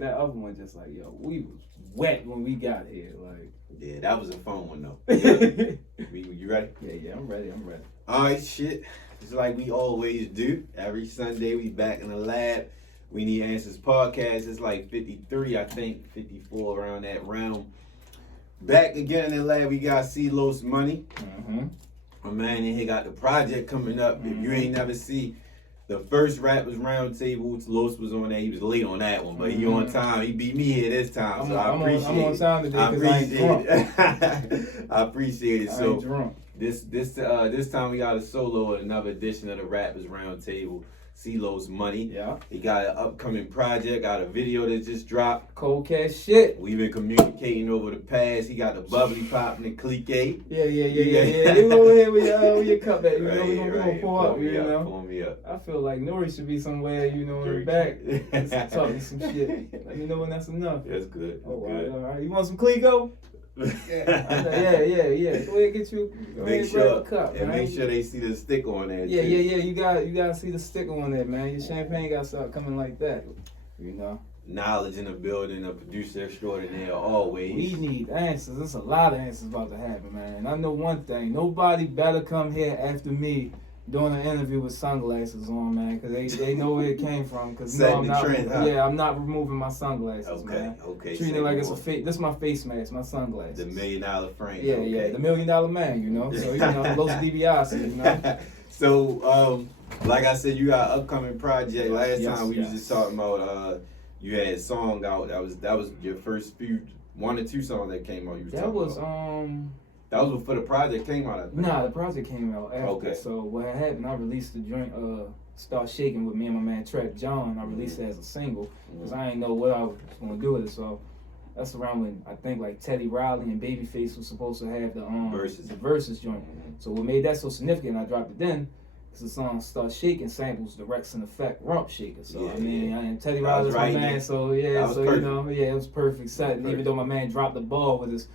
That other one just like, yo, we was wet when we got here. Like, yeah, that was a fun one though. You ready? Yeah, I'm ready. All right, shit. Just like we always do. Every Sunday we back in the lab. We Need Answers podcast. It's like 53, I think, 54 around that realm. Back again in the lab, we got C-Los Money. Mm-hmm. My man in here got the project coming up. If you ain't never see the first Rappers Roundtable, Los was on there. He was late on that one, but he on time. He beat me here this time, so I appreciate it. I'm on time today because I ain't drunk. I appreciate it. I ain't drunk. This time we got a solo, another edition of the Rappers Roundtable. C-Los Money. Yeah. He got an upcoming project, got a video that just dropped. Cold cash shit. We've been communicating over the past. He got the bubbly pop and the clique. Yeah. You over here with your cup at. You know, we gonna pour up, you know. Pour me up. I feel like Nori should be somewhere, you know, in the back. Talking some shit. Let me know when that's enough. That's good. All good. right. You want some Clico? Yeah. Go ahead, get you. Make sure cup, and make sure they see the sticker on there. Yeah. You gotta see the sticker on there, man. Your champagne got to start coming like that. You know. Knowledge in the building, a producer extraordinaire always. We need answers. There's a lot of answers about to happen, man. And I know one thing: nobody better come here after me doing an interview with sunglasses on, man, because they know where it came from. Because I'm not removing my sunglasses, man. Okay. Treating it like it's a face. This is my face mask, my sunglasses. The $1 million frame. Yeah, the $1 million man, you know. So you know, Los DiBiase, you know. So, like I said, you got an upcoming project. Last time we was just talking about you had a song out. That was your first one or two songs that came out. That was before the project came out, I think. Nah, the project came out after. Okay. So what happened, I released the joint, Start Shaking with me and my man Trap John. I released it as a single because I didn't know what I was going to do with it. So that's around when I think like Teddy Riley and Babyface was supposed to have the verses joint. So what made that so significant, I dropped it then, because the song Start Shaking samples the Rex and Effect Rump Shaker. So and Teddy Riley's my man, so you know, it was perfect set. And even though my man dropped the ball with his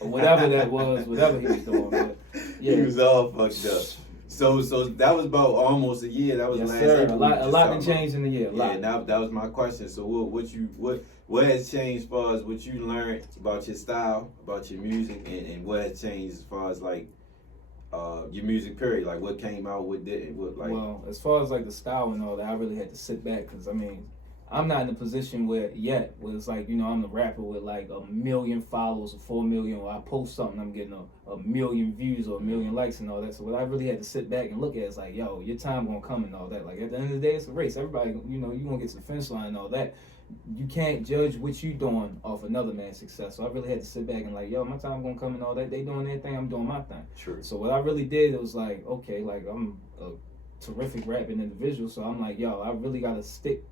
whatever that was, whatever he was doing, but he was all fucked up. So that was about almost a year. That was last April. A lot done changed in the year. That was my question. So what has changed as far as what you learned about your style, about your music, and what has changed as far as like your music period, like what came out, what didn't, what like. Well, as far as like the style and all that, I really had to sit back because I mean, I'm not in a position where it's like, you know, I'm the rapper with like 1 million followers or 4 million, or I post something, I'm getting a million views or 1 million likes and all that. So what I really had to sit back and look at is like, yo, your time gonna come and all that. Like at the end of the day, it's a race. Everybody, you know, you gonna get to the finish line and all that. You can't judge what you doing off another man's success. So I really had to sit back and like, yo, my time gonna come and all that. They doing their thing, I'm doing my thing. True. So what I really did, it was like, okay, like I'm a terrific rapping individual, so I'm like, yo, I really gotta stick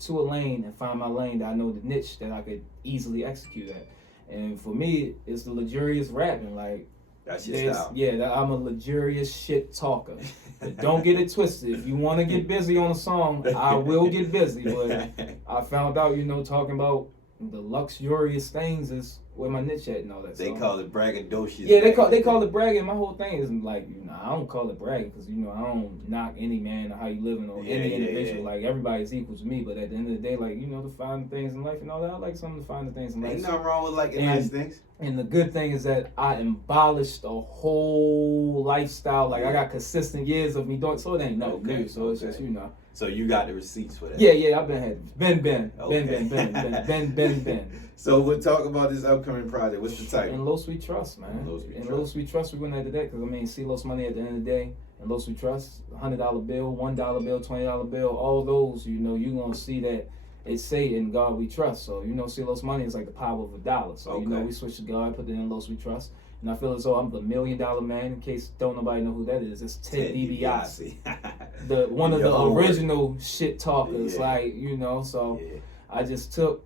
to a lane and find my lane that I know the niche that I could easily execute at. And for me, it's the luxurious rapping. Like, that's your style. Yeah, I'm a luxurious shit talker. But don't get it twisted. If you want to get busy on a song, I will get busy. But I found out, you know, talking about the luxurious things is where my niche at and all that. They call it braggadocious. Yeah, they call it bragging. My whole thing is like, you know, I don't call it bragging because, you know, I don't knock any man or how you living or any individual. Like, everybody's equal to me. But at the end of the day, like, you know, to find the things in life and all that, I like some of the finer things in life. Ain't nothing wrong with liking nice things. And the good thing is that I abolished a whole lifestyle. Like, I got consistent years of me doing, so it ain't nothing new. So it's just, you know. So you got the receipts for that? Yeah, I've been. So we'll talk about this upcoming project. What's the title? In Los We Trust, man. In Los We Trust, we went into that because, I mean, C-Los Money at the end of the day. In Los We Trust, $100 bill, $1 bill, $20 bill, all those, you know, you're going to see that it say in God We Trust. So, you know, C-Los Money is like the power of $1. So, you know, we switched to God, put it in Los We Trust. And I feel as though I'm the $1 million man. In case don't nobody know who that is, it's Ted DiBiase, one of the original shit talkers. Like, you know, so I just took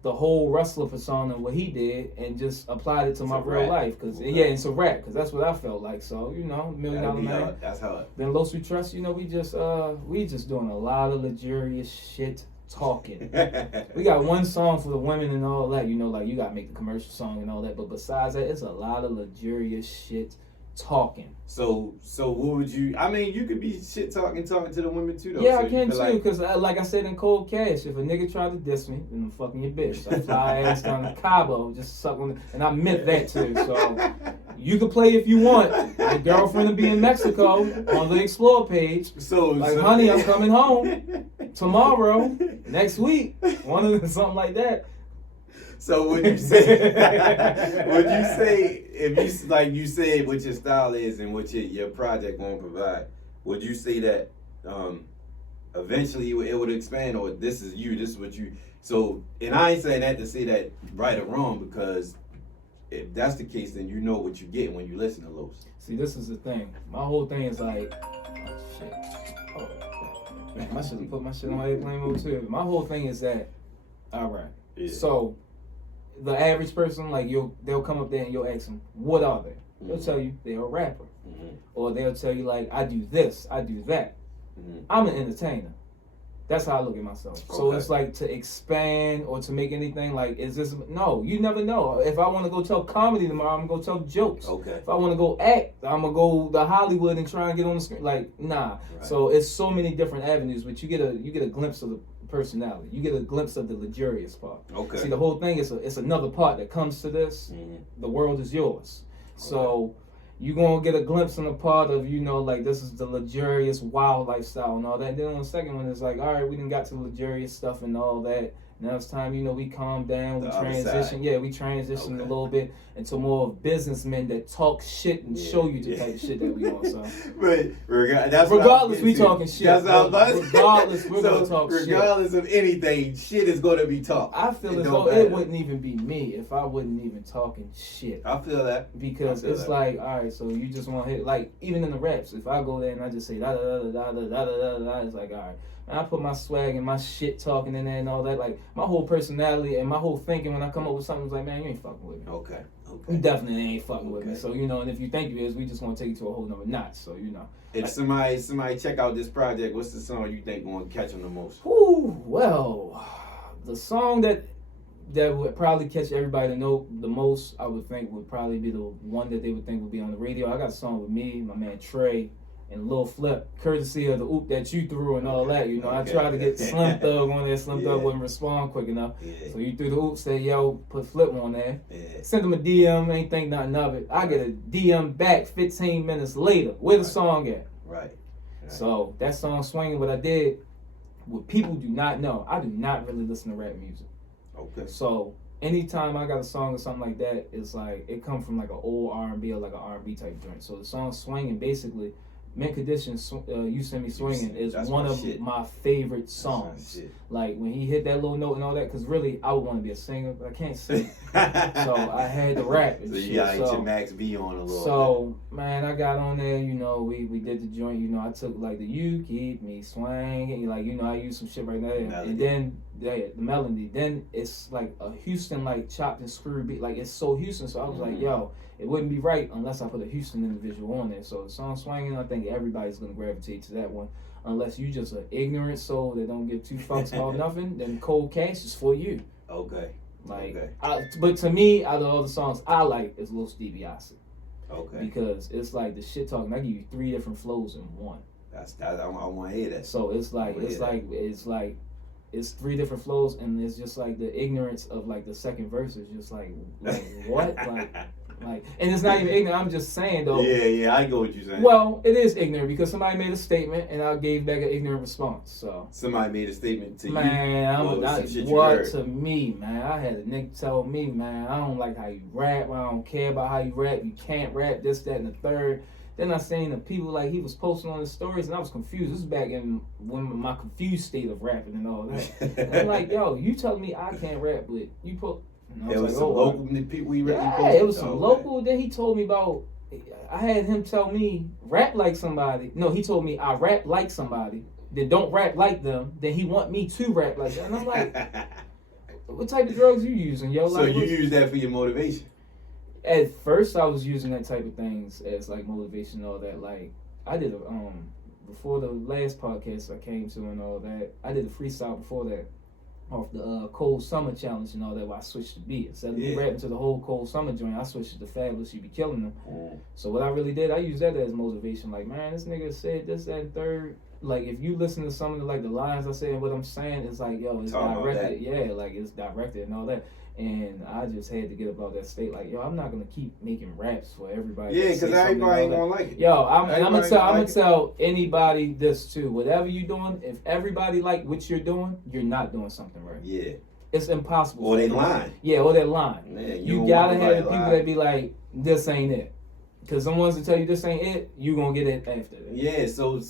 the whole wrestler persona, what he did, and just applied it to my real life. Cause it's a rap. Cause that's what I felt like. So, you know, $1 million man. That's hard. Then Los We Trust, you know, we just doing a lot of luxurious shit talking. We got one song for the women and all that, you know, like you gotta make the commercial song and all that, but besides that, it's a lot of luxurious shit talking. So what would you? I mean, you could be shit talking to the women too, though. Yeah, so I can feel too, like, because like I said in Cold Cash, if a nigga tried to diss me, then I'm fucking your bitch. I fly ass down to Cabo, just suck on it, and I meant that too. So you can play if you want. Your girlfriend will be in Mexico on the Explore page. Like, honey, I'm coming home tomorrow, next week, something like that. So would you say if you like you said what your style is and what your project won't provide, would you say that eventually it would expand, or this is what you? So, and I ain't saying that to say that right or wrong, because if that's the case, then you know what you get when you listen to Los. See, this is the thing. My whole thing is like, oh shit, oh man, I should have put my shit on airplane mode too. My whole thing is that, all right, so. The average person, like they'll come up there and you'll ask them, what are they? They'll tell you they're a rapper. Or they'll tell you, like, I do this, I do that. I'm an entertainer. That's how I look at myself. Okay. So it's like, to expand or to make anything, like, is this, no, you never know. If I want to go tell comedy tomorrow, I'm going to go tell jokes. Okay. If I want to go act, I'm going to go to Hollywood and try and get on the screen. Like, nah. Right. So it's so many different avenues, but you get a glimpse of the personality. You get a glimpse of the luxurious part. Okay. See, the whole thing is it's another part that comes to this. The world is yours. Okay. So you're going to get a glimpse in the part of, like, this is the luxurious wild lifestyle and all that. And then on the second one, it's like, all right, we done got to luxurious stuff and all that. Now it's time, we calm down, we transition. Yeah, we transition a little bit into more of businessmen that talk shit and show you the type of shit that we want. So, but regardless, we talking shit. That's what regardless, we're gonna talk shit. Regardless of anything, shit is gonna be talked. I feel as though it wouldn't even be me if I wasn't even talking shit. I feel that because it's like, all right, so you just want to hit, like, even in the raps. If I go there and I just say da da da da da da da da, it's like, all right. And I put my swag and my shit talking in there and all that. Like, my whole personality and my whole thinking when I come up with something is like, man, you ain't fucking with me. Okay. You definitely ain't fucking with me. So, and if you think you is, we just gonna take it to a whole nother notch. So, If somebody check out this project, what's the song you think gonna catch them the most? Well, the song that would probably catch everybody to know the most, I would think, would probably be the one that they would think would be on the radio. I got a song with me, my man Trey, and Lil Flip, courtesy of the oop that you threw and all that. I tried to get Slim Thug on there. Slim Thug wouldn't respond quick enough. So you threw the oop, said, yo, put Flip on there. Sent him a DM, ain't think nothing of it. I get a DM back 15 minutes later. Where the song at? Right. So that song swinging, what I did, what people do not know, I do not really listen to rap music. Okay. So anytime I got a song or something like that, it's like, it come from like an old R&B or like an R&B type joint. So the song swinging, basically, Mint Condition, You Send Me Swinging is one of my favorite songs. Like, when he hit that little note and all that, because really, I would want to be a singer, but I can't sing. So I had to rap and shit. So you got your Max B on a little bit. So, man, I got on there, we did the joint, I took, like, the You Keep Me Swinging, like, I used some shit right there. And then, the melody. Then it's, like, a Houston, like, chopped and screwed beat. Like, it's so Houston. So I was like, yo, it wouldn't be right unless I put a Houston individual on there. So the song swinging, I think everybody's gonna gravitate to that one. Unless you just an ignorant soul that don't give two fucks about nothing, then Cold Cash is for you. Okay. Like, but to me, out of all the songs I like, is Lil DiBiase. Okay. Because it's like the shit talking. I give you 3 different flows in one. I want to hear that. So it's like it's 3 different flows, and it's just like the ignorance of like the second verse is just like what like, and it's not even ignorant. I'm just saying though. Yeah, I get what you're saying. Well, it is ignorant because somebody made a statement and I gave back an ignorant response. So somebody made a statement to you. Man, to me, man? I had a nigga tell me, man, I don't like how you rap. I don't care about how you rap. You can't rap this, that, and the third. Then I seen the people like he was posting on his stories and I was confused. This is back in my confused state of rapping and all that. And I'm like, yo, you telling me I can't rap, but you put. It was some local people he really posted. Yeah, it was some local. Then he told me about. I had him tell me rap like somebody. No, he told me I rap like somebody. Then don't rap like them. Then he want me to rap like that. And I'm like, what type of drugs you using, yo? So you use that for your motivation? At first, I was using that type of things as like motivation and all that. Like I did before the last podcast I came to and all that. I did a freestyle before that. off the Cold Summer Challenge and all that, where I switched the beat. Instead of me rapping to the whole Cold Summer joint, I switched it to Fabulous, You Be Killing Them. So what I really did, I used that as motivation. Like, man, this nigga said this, that, and third. Like, if you listen to some of the, like, the lines I say and what I'm saying, it's like, yo, it's directed. Yeah, like, it's directed and all that. And I just had to get about that state. Like, yo, I'm not going to keep making raps for everybody. Yeah, because everybody ain't going to like it. Yo, I'm going to tell anybody this, too. Whatever you're doing, if everybody like what you're doing, you're not doing something right. Yeah. It's impossible. Or they lying. Yeah, or they're lying. Man, you got to have the people that be like, this ain't it. Because the ones that tell you this ain't it, you going to get it after that. Yeah, so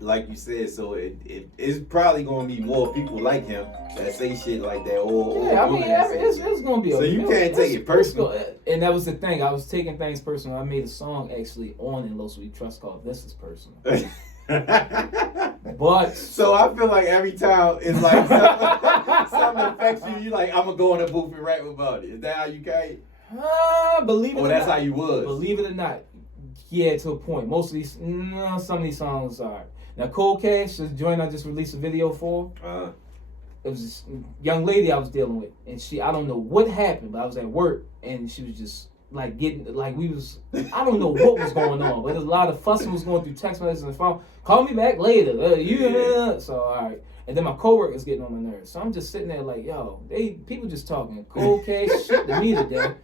like you said, so it's probably gonna be more people like him that say shit like that. I mean, it's gonna be. So you can't take it personal. And that was the thing. I was taking things personal. I made a song actually on In Los We Trust called "This Is Personal." But so I feel like every time it's like something affects you, you like, I'm gonna go in the booth and rap about it. Is that how you carry it? Believe it or not. That's how you was. Believe it or not. Yeah, to a point. Most of these, some of these songs are. Now, Cold Cash, this joint I just released a video for. It was this young lady I was dealing with, and I don't know what happened, but I was at work, and she was just like I don't know what was going on, but there's a lot of fussing was going through text messages and the phone. Call me back later. So all right. And then my coworker's getting on my nerves. So I'm just sitting there like, yo, people just talking Cold Cash shit to me today.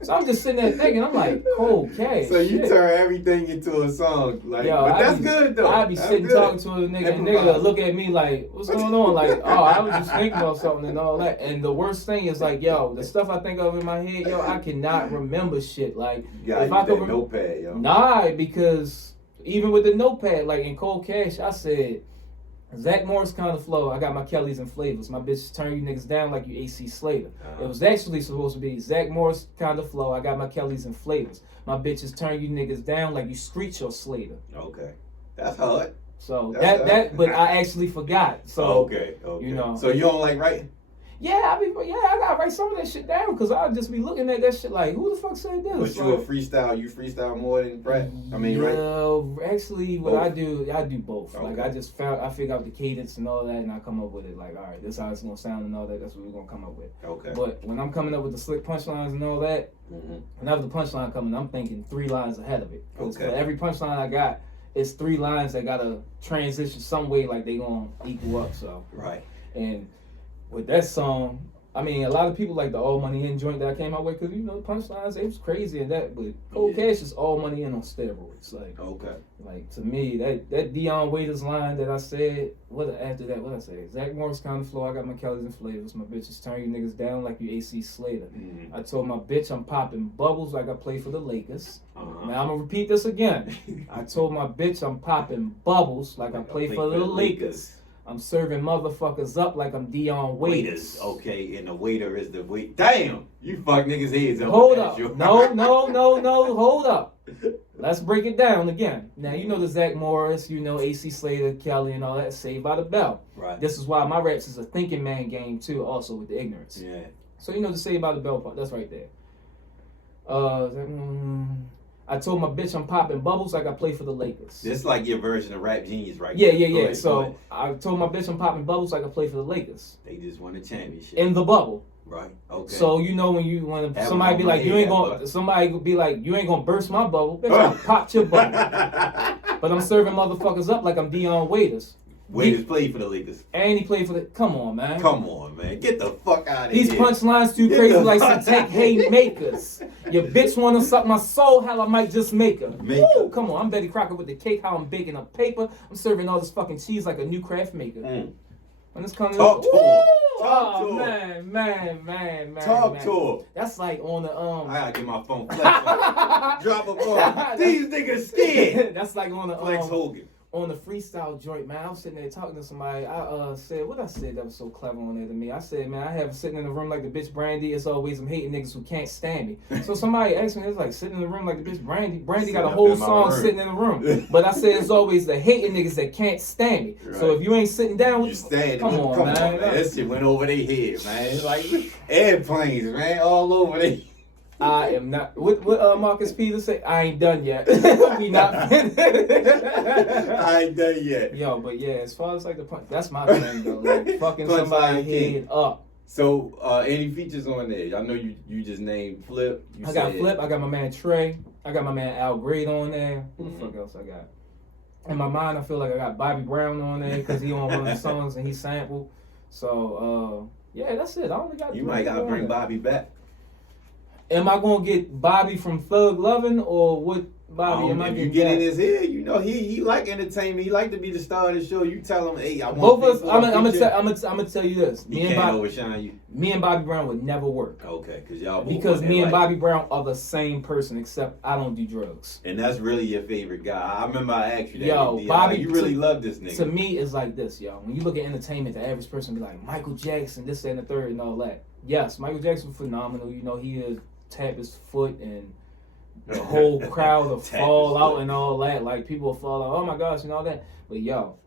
So I'm just sitting there thinking, I'm like, Cold Cash. So you turn everything into a song, like, yo, but that's good though. I'd be sitting talking to a nigga, and nigga would look at me like, what's going on? Like, oh, I was just thinking about something and all that. And the worst thing is like, yo, the stuff I think of in my head, yo, I cannot remember shit. Like, if I could notepad, yo. Nah, because even with the notepad, like in Cold Cash, I said, Zach Morris kind of flow. I got my Kellys and flavors. My bitches turn you niggas down like you AC Slater. It was actually supposed to be Zach Morris kind of flow. I got my Kellys and flavors. My bitches turn you niggas down like you Screech or Slater. Okay, that's hard. So but I actually forgot. So okay. You know. So you don't like writing? Yeah, I gotta write some of that shit down because I'll just be looking at that shit like, who the fuck said this? But you freestyle more than rap? I mean, right? Actually, what I do both. Okay. Like I figure out the cadence and all that, and I come up with it. Like, all right, this is how it's gonna sound and all that. That's what we're gonna come up with. Okay. But when I'm coming up with the slick punchlines and all that, whenever the punchline coming, I'm thinking 3 lines ahead of it. Because for every punchline I got, it's 3 lines that gotta transition some way, like they gonna equal up. So right. And with that song, I mean, a lot of people like the All Money In joint that I came out with because, you know, punchlines, it was crazy and that, but Cold Cash is All Money In on steroids. Like to me, that Dion Waiters line that I said, what I say? Zach Morris kind of flow, I got my Kellys and flavors. My bitches turn you niggas down like you AC Slater. I told my bitch I'm popping bubbles like I play for the Lakers. Now I'm gonna repeat this again. I told my bitch I'm popping bubbles like I play for the Lakers. I'm serving motherfuckers up like I'm Dion Waiters. Okay, and the waiter is the wait. Damn, you fuck niggas' heads up. Hold up. No, hold up. Let's break it down again. Now, you know the Zach Morris, you know AC Slater, Kelly, and all that, Saved by the Bell. Right. This is why my raps is a thinking man game, too, also with the ignorance. Yeah. So, you know the Saved by the Bell part. That's right there. I told my bitch I'm popping bubbles like I play for the Lakers. This is like your version of Rap Genius, right? Yeah. So I told my bitch I'm popping bubbles like I play for the Lakers. They just won a championship. In the bubble. Right. Okay. So you know when somebody be like, you ain't gonna burst my bubble. Bitch, I popped your bubble. But I'm serving motherfuckers up like I'm Dion Waiters. Waiters played for the Lakers. And he played for the. Come on, man. Get the fuck out of These here. These punchlines too crazy like some tech haymakers. Your bitch wanna suck my soul, hell I might just make her. Woo, come on, I'm Betty Crocker with the cake, how I'm baking up paper. I'm serving all this fucking cheese like a new craft maker. When it's coming Talk to him. Man. Talk to him. That's like on the I gotta get my phone flex. Drop a ball. These niggas scared. That's like on the Flex Hogan. On the freestyle joint, man, I was sitting there talking to somebody. I said, what I said that was so clever on there to me. I said, man, I have sitting in the room like the bitch Brandy. It's always I'm hating niggas who can't stand me. So somebody asked me, it's like sitting in the room like the bitch Brandy. Brandy got a whole song sitting in the room. But I said it's always the hating niggas that can't stand me. Right. So if you ain't sitting down with come on, man. That shit went over their head, man. It's like airplanes, man, all over they. I am not. What Marcus Peters say? I ain't done yet. We not finished. I ain't done yet. Yo, but yeah, as far as like the punch, that's my thing though. Like fucking Punch somebody's line head up. So, any features on there? I know you just named Flip. I got Flip. I got my man Trey. I got my man Al Grade on there. Who the fuck else I got? In my mind, I feel like I got Bobby Brown on there because he on one of the songs and he sampled. So, yeah, that's it. I only got. You might gotta bring Bobby back. Am I gonna get Bobby from Thug Lovin' or what? Bobby, if you get in his head, you know he like entertainment. He like to be the star of the show. You tell him, hey, I want. Both of us. I'm gonna tell you this. He can't overshine you. Me and Bobby Brown would never work. Okay, because y'all. Because me and Bobby Brown are the same person, except I don't do drugs. And that's really your favorite guy. I remember I asked you that. Yo, Bobby, you really love this nigga. To me, it's like this, yo. When you look at entertainment, the average person be like Michael Jackson, this, that, and the third, and all that. Yes, Michael Jackson was phenomenal. You know, he is tap his foot and the whole crowd will fall out and all that. Like people will fall out, oh my gosh, and all that. But yo,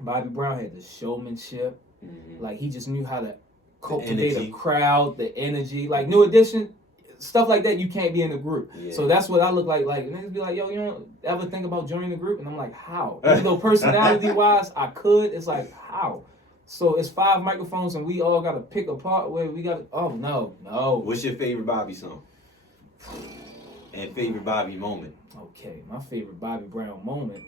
Bobby Brown had the showmanship. Mm-hmm. Like he just knew how to cultivate a crowd, the energy. Like New Edition, stuff like that, you can't be in the group. Yeah. So that's what I look like. Like niggas be like, yo, you don't ever think about joining the group? And I'm like, how? Even though personality wise I could, it's like how? So it's 5 microphones and we all gotta pick a part where we gotta no. What's your favorite Bobby song? And favorite Bobby moment? Okay, my favorite Bobby Brown moment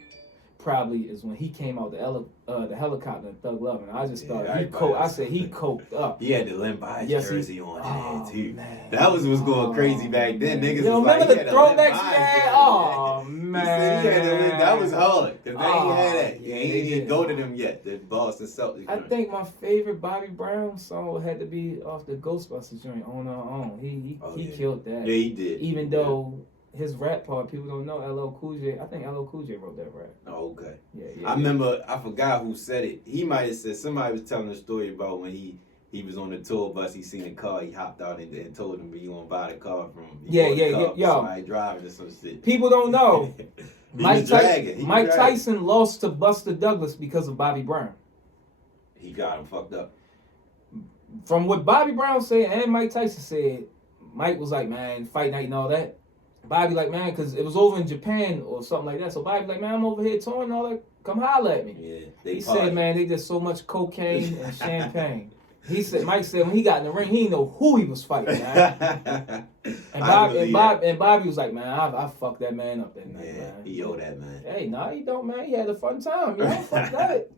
probably is when he came out the helicopter in Thug Love, and I just thought he coked up. He had the Limp Bizkit jersey on there too. Man. That was going crazy back then. Niggas was like, remember the throwbacks, man? Oh man, he said that was hard. Cause they ain't had that. He ain't even go to them yet. The Boston Celtics. I think my favorite Bobby Brown song had to be off the Ghostbusters joint, On Our Own. He killed that. Yeah, he did. Even though his rap part, people don't know LL Cool J. I think LL Cool J wrote that rap. Oh, okay. Yeah. I remember, I forgot who said it. He might have said, somebody was telling a story about when he was on the tour bus, he seen a car, he hopped out and told him he gonna buy the car from somebody driving or some shit. People don't know. Mike Tyson lost to Buster Douglas because of Bobby Brown. He got him fucked up. From what Bobby Brown said and Mike Tyson said, Mike was like, man, fight night and all that. Bobby like, man, because it was over in Japan or something like that. So Bobby like, man, I'm over here touring and all that. Come holler at me. Yeah, he said, man, they did so much cocaine and champagne. Mike said when he got in the ring, he didn't know who he was fighting, man. and Bobby was like, man, I fucked that man up that night, man. He owe that, man. Hey, nah, he don't, man. He had a fun time. You know, fuck that.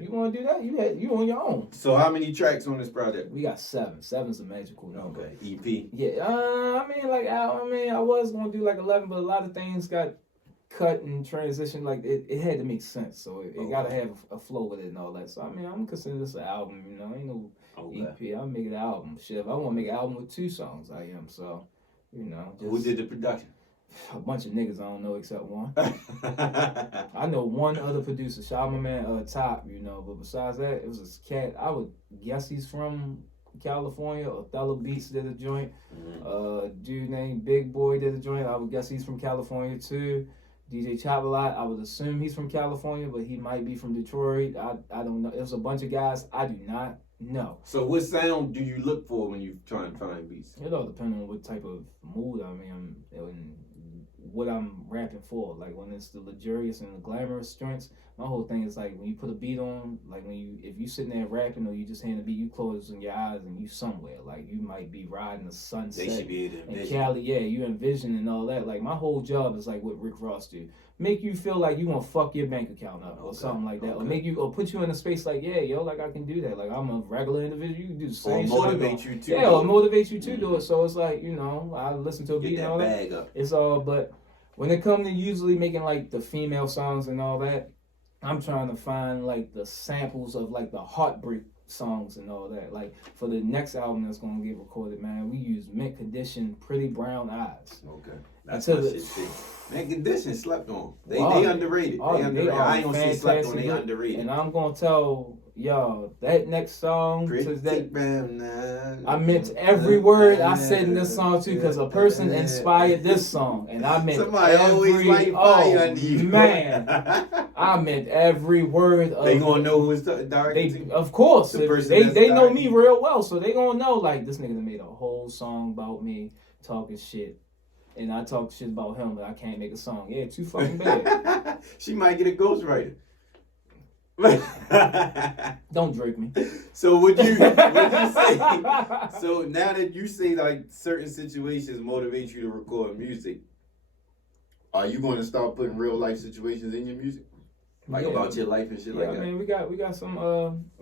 You want to do that? You on your own. So how many tracks on this project? We got 7. 7's a magical number. Okay, EP. Yeah, I was gonna do like 11, but a lot of things got cut and transitioned. Like it had to make sense, so it gotta have a flow with it and all that. So I'm considering this an album. You know, ain't no EP. I'm making an album. Shit, if I want to make an album with 2 songs, I am. So, you know. Who did the production? A bunch of niggas I don't know except one. I know one other producer. Shout out my man Top. You know, but besides that, it was this cat. I would guess he's from California. Othello Beats did a joint. Dude named Big Boy did a joint. I would guess he's from California too. DJ Chopalot, I would assume he's from California, but he might be from Detroit. I don't know. It was a bunch of guys I do not know. So what sound do you look for when you try and find beats? It all depends on what type of mood I'm in and what I'm rapping for. Like when it's the luxurious and the glamorous joints, my whole thing is like when you put a beat on, like if you sitting there rapping or you just hand a beat, you closing your eyes and you somewhere. Like you might be riding the sunset. They should be able to envision. In Cali, you envision and all that. Like my whole job is like what Rick Ross do. Make you feel like you gonna fuck your bank account up or something like that. Or put you in a space like, like I can do that. Like I'm a regular individual. You can do the same shit. Or motivate you to. Or motivate you to do it. So it's like, you know, I listen to a beat and all that. Up. It's all, but when it comes to usually making like the female songs and all that, I'm trying to find like the samples of like the heartbreak songs and all that. Like for the next album that's gonna get recorded, man, we use Mint Condition, Pretty Brown Eyes. Okay. That's my shit too. Mint Condition slept on. They underrated. They underrated. I ain't gonna say slept on, they underrated. And I'm gonna tell y'all that next song I meant every word I said in this song too, because a person inspired this song, and I meant somebody always light fire under you. Man, I meant every word of they gonna know who it's directed to? Of course. The they know me real well, so they gonna know like this nigga made a whole song about me. talking shit, and I talk shit about him, but I can't make a song. Yeah, too fucking bad. She might get a ghostwriter. Don't Drake me. So would you say? So now that you say like certain situations motivate you to record music, are you going to start putting real life situations in your music, like about your life and shit like that? I mean, we got some.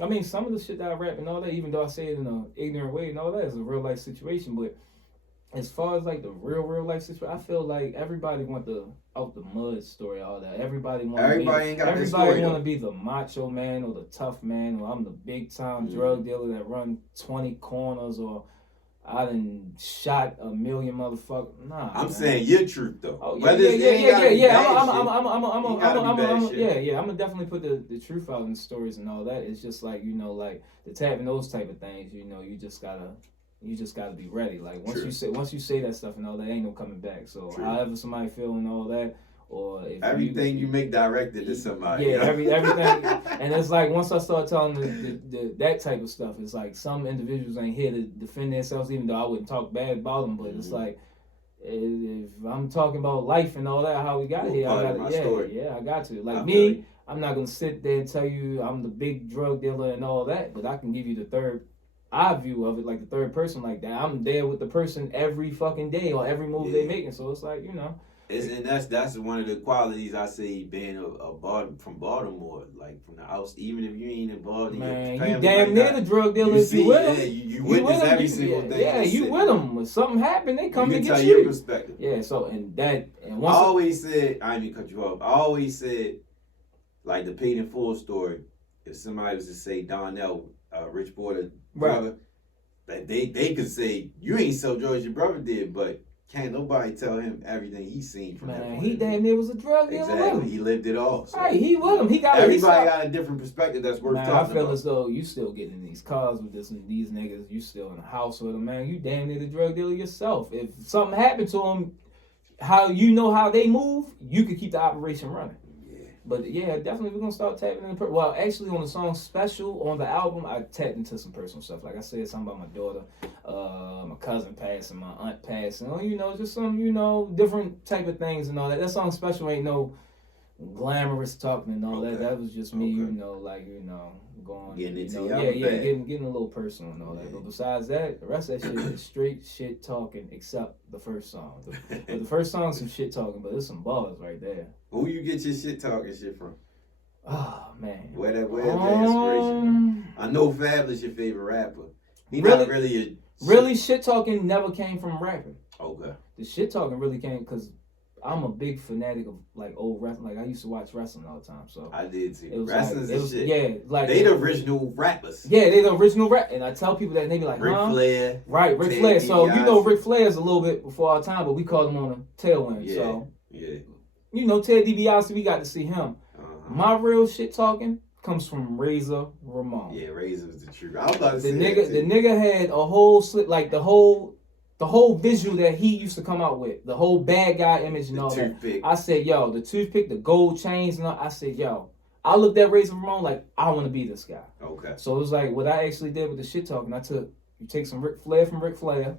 I mean, some of the shit that I rap and all that, even though I say it in an ignorant way and all that, is a real life situation. But as far as like the real life situation, I feel like everybody want the out the mud story, all that. Everybody want to be the macho man or the tough man, or I'm the big time drug dealer that run 20 corners, or I done shot a million motherfuckers. Nah, I'm saying your truth though. Oh yeah. I'm gonna definitely put the truth out in stories and all that. It's just like, you know, like the tapping those type of things. You know, you just gotta be ready. Like once you say that stuff and all that, ain't no coming back. So however somebody feel and all that, or if everything you make directed to somebody. Yeah, everything. And it's like once I start telling the that type of stuff, it's like some individuals ain't here to defend themselves, even though I wouldn't talk bad about them. But it's like if I'm talking about life and all that, how we got here, I got I got to. Like me, I'm not gonna sit there and tell you I'm the big drug dealer and all that, but I can give you the third eye view of it, like the third person like that. I'm there with the person every fucking day or every move they making. So it's like, you know. And that's one of the qualities I say being from Baltimore, like from the house. Even if you ain't involved in your family, you damn near the drug dealer if you with them. You witness every single thing. Yeah, you with them. When something happen, they come to get you. Tell your perspective. Yeah. So once I always said, I didn't cut you off. I always said, like the paid in full story. If somebody was to say Donnell, Rich Porter brother, that they could say you ain't sell drugs, your brother did, but can't nobody tell him everything he's seen from that point. He damn near was a drug dealer. Exactly, he lived it all. So right, he with him. Everybody got a different perspective that's worth talking about. I feel as though you still getting in these cars with these niggas. You still in the house with them, man. You damn near the drug dealer yourself. If something happened to them, how you know how they move, you could keep the operation running. But yeah, definitely we're gonna start tapping into. Well, actually, on the song Special on the album, I tapped into some personal stuff. Like I said, something about my daughter, my cousin passing, my aunt passing. You know, just some different type of things and all that. That song Special ain't no glamorous talking and all that. That was just me, going getting into getting a little personal and all that. But besides that, the rest of that shit is straight shit talking, except the first song. The first song's some shit talking, but there's some bars right there. Who you get your shit talking shit from? Oh man, where's the inspiration? I know Fab is your favorite rapper. He not really really shit talking never came from rapping. Okay. The shit talking really came because I'm a big fanatic of like old wrestling. Like I used to watch wrestling all the time. So I did too. Wrestling's shit. Yeah, like they the original rappers. Yeah, they the original rap. And I tell people that and they be like, Ric Flair. Right, Ric Flair. So Ric Flair is a little bit before our time, but we called him on a tailwind. Yeah. So yeah. Ted DiBiase, we got to see him. My real shit talking comes from Razor Ramon. Yeah, Razor's the truth. I was about to say the nigga had a whole slip, like the whole visual that he used to come out with, the whole bad guy image and all that. I said, yo, the toothpick, the gold chains and all. I said, yo, I looked at Razor Ramon like I want to be this guy. Okay. So it was like what I actually did with the shit talking. You take some Ric Flair from Ric Flair.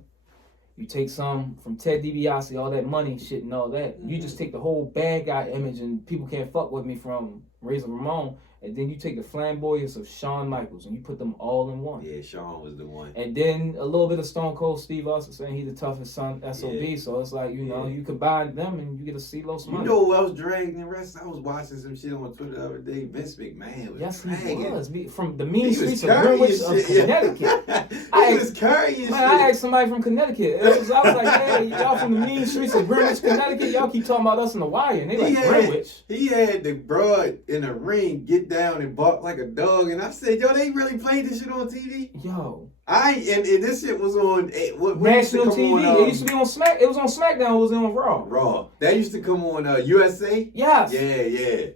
You take some from Ted DiBiase, all that money shit and all that. You just take the whole bad guy image and people can't fuck with me from Razor Ramon. And then you take the flamboyance of Shawn Michaels and you put them all in one. Yeah, Shawn was the one. And then a little bit of Stone Cold Steve Austin saying he's the toughest son SOB. Yeah. So it's like, you combine them and you get a CeeLo Smith. You know who else dragged the rest? I was watching some shit on Twitter the other day. Vince McMahon was dragging. He was. From the mean streets of Greenwich of Connecticut. He was carrying shit. I asked somebody from Connecticut. I was like, hey, y'all from the mean streets of Greenwich, Connecticut? Y'all keep talking about us in the wire. And they like, Greenwich. He had the broad in the ring get down and bark like a dog, and I said, yo, they really played this shit on TV? Yo. And this shit was on national TV. It used to be on Smack. It was on SmackDown. It was on Raw. Raw. That used to come on USA. Yes. Yeah.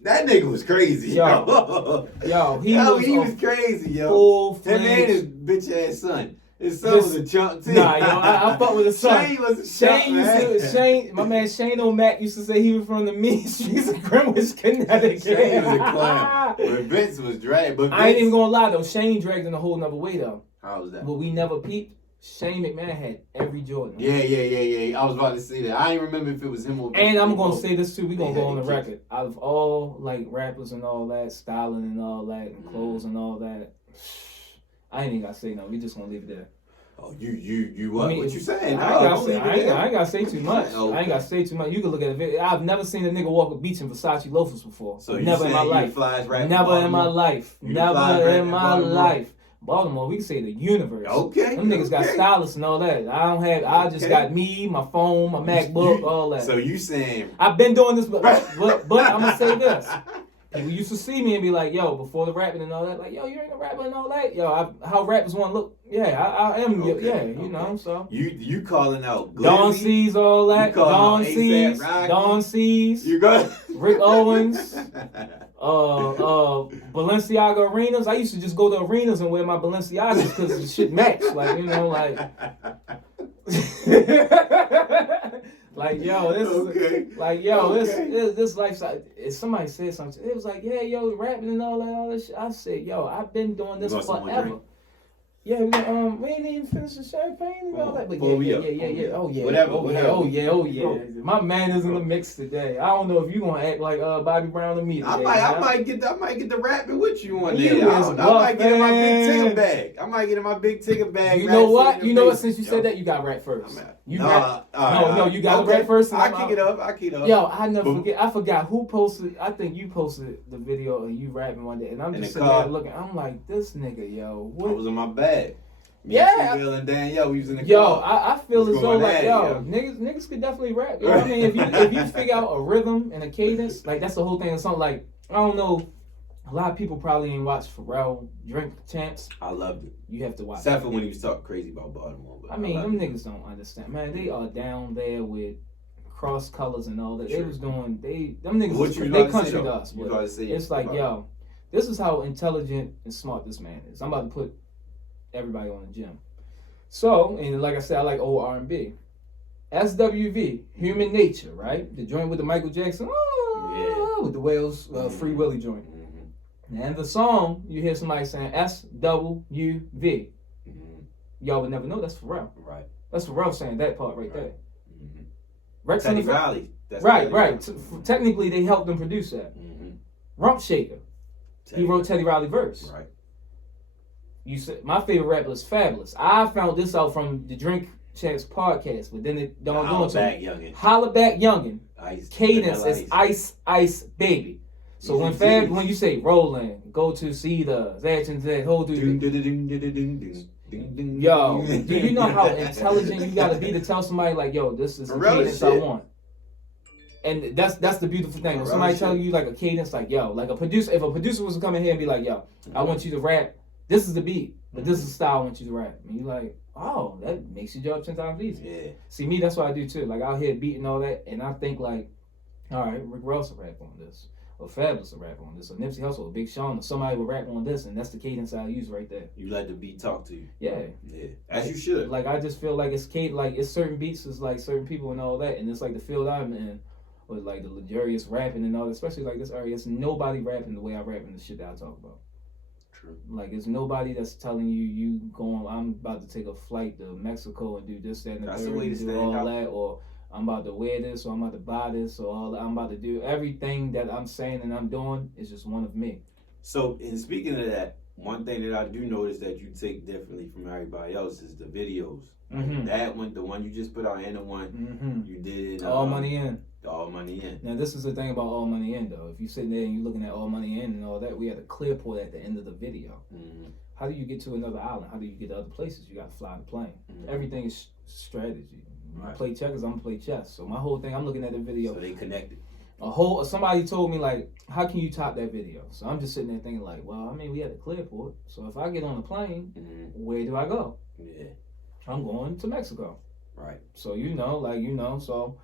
That nigga was crazy. Yo, he was crazy, yo. Full-fledged. Him and his bitch ass son. His son was a chump too. Nah, yo, I fuck with his son. Shane was a chump, Shane, my man Shane O'Mac used to say he was from the mean streets of Greenwich, Connecticut. Shane was a clown. But Vince was dragged. I ain't even gonna lie though, Shane dragged in a whole nother way though. How was that? But we never peeped. Shane McMahon had every Jordan. Yeah. I was about to say that. I ain't remember if it was him or. And I'm gonna say this too. We gonna go on the record. Out of all like rappers and all that, styling and all that, and clothes and all that, I ain't even gotta say no. We just gonna leave it there. Oh, you what? I mean, what you saying? I ain't gotta say too much. Okay. I ain't gotta say too much. You can look at a video. I've never seen a nigga walk a beach in Versace loafers before. So never in my life. Never in my life. Never in my life. Baltimore, we can say the universe. Okay. Them niggas got stylists and all that. I just got me, my phone, my MacBook, all that. So you saying I've been doing this, but I'm gonna say this. People used to see me and be like, yo, before the rapping and all that, like, yo, you ain't a rapper and all that. Yo, how rappers want to look. Yeah, I am. Okay, yeah, you know, so. You calling out Glizzy? Don C's, all that. Don C's. Don C's. You got Rick Owens. Balenciaga arenas. I used to just go to arenas and wear my Balenciagas because the shit matched. Like, you know, like. Like, yo, this this lifestyle. If somebody said something, it was like, yeah, yo, rapping and all that shit. I said, yo, I've been doing this forever. Yeah, we ain't even finished the champagne and all that. But yeah. Oh yeah. Whatever. Oh yeah. My man is in the mix today. I don't know if you gonna act like Bobby Brown to me today. I might get the rapping with you on there. I might get in my big ticket bag. You know what? Since you said that, you got rap first. You got rap first. I kick it up. Yo, I never forget. I forgot who posted. I think you posted the video of you rapping one day, and I'm just sitting there looking. I'm like, this nigga, yo. What? I was in my bag. Yeah. Bill and Danielle, we was in the car. Yo, I feel as though like, niggas could definitely rap. You know what I mean? If you figure out a rhythm and a cadence, like that's the whole thing of something. Like, I don't know, a lot of people probably ain't watched Pharrell Drink Champs. I loved it. You have to watch except for when he was talking crazy about Baltimore. But I mean, them niggas don't understand. Man, they are down there with cross colors and all that. Sure. They was doing, them niggas, they country to us. It's like, yo, this is how intelligent and smart this man is. I'm about to put everybody on the gym. So, and like I said, I like old R&B. SWV, Human Nature, right? The joint with the Michael Jackson, with the Wales Free Willy joint. Mm-hmm. And the song, you hear somebody saying SWV. Mm-hmm. Y'all would never know that's Pharrell. Right. That's Pharrell saying that part right there. Mm-hmm. Rex Teddy Riley. Right. Technically, they helped them produce that. Mm-hmm. Rump Shaker. He wrote Teddy Riley verse. Right. You said my favorite rapper is Fabulous. I found this out from the Drink Champs podcast, but then it don't go into Holla Back Youngin. Cadence is Ice Baby. So when you say rolling, go to see the that whole dude. Yo, do you know how intelligent you gotta be to tell somebody like, yo, this is the cadence I want? And that's the beautiful thing. When somebody tell you like a cadence, like, yo, like a producer, if a producer was to come in here and be like, yo, I want you to rap. This is the beat, but this is the style I want you to rap. And you're like, oh, that makes your job 10 times easier. Yeah. See, me, that's what I do too. Like, I'll hear a beat and all that, and I think like, all right, Rick Ross will rap on this, or Fabulous will rap on this, or Nipsey Hussle, or Big Sean, or somebody will rap on this, and that's the cadence I use right there. You let the beat talk to you. Yeah. Yeah. As you should. Like, I just feel like it's certain beats, is like certain people and all that, and it's like the field I'm in, with like the luxurious rapping and all that, especially like this area, it's nobody rapping the way I rap in the shit that I talk about. Like, it's nobody that's telling you I'm about to take a flight to Mexico and do this, that, and the third, and do all that, or I'm about to wear this, or I'm about to buy this, or all that. I'm about to do everything that I'm saying and I'm doing is just one of me. So, in speaking of that, one thing that I do notice that you take differently from everybody else is the videos. Mm-hmm. That one, the one you just put out, and the one you did. All Money In. All Money In. Now, this is the thing about All Money In, though. If you're sitting there and you're looking at All Money In and all that, we had a clear port at the end of the video. Mm-hmm. How do you get to another island? How do you get to other places? You got to fly the plane. Mm-hmm. Everything is strategy. You play checkers, I'm going to play chess. So my whole thing, I'm looking at the video. So they connected. Somebody told me, like, how can you top that video? So I'm just sitting there thinking, like, well, I mean, we had a clear port. So if I get on a plane, where do I go? Yeah. I'm going to Mexico. Right. So, so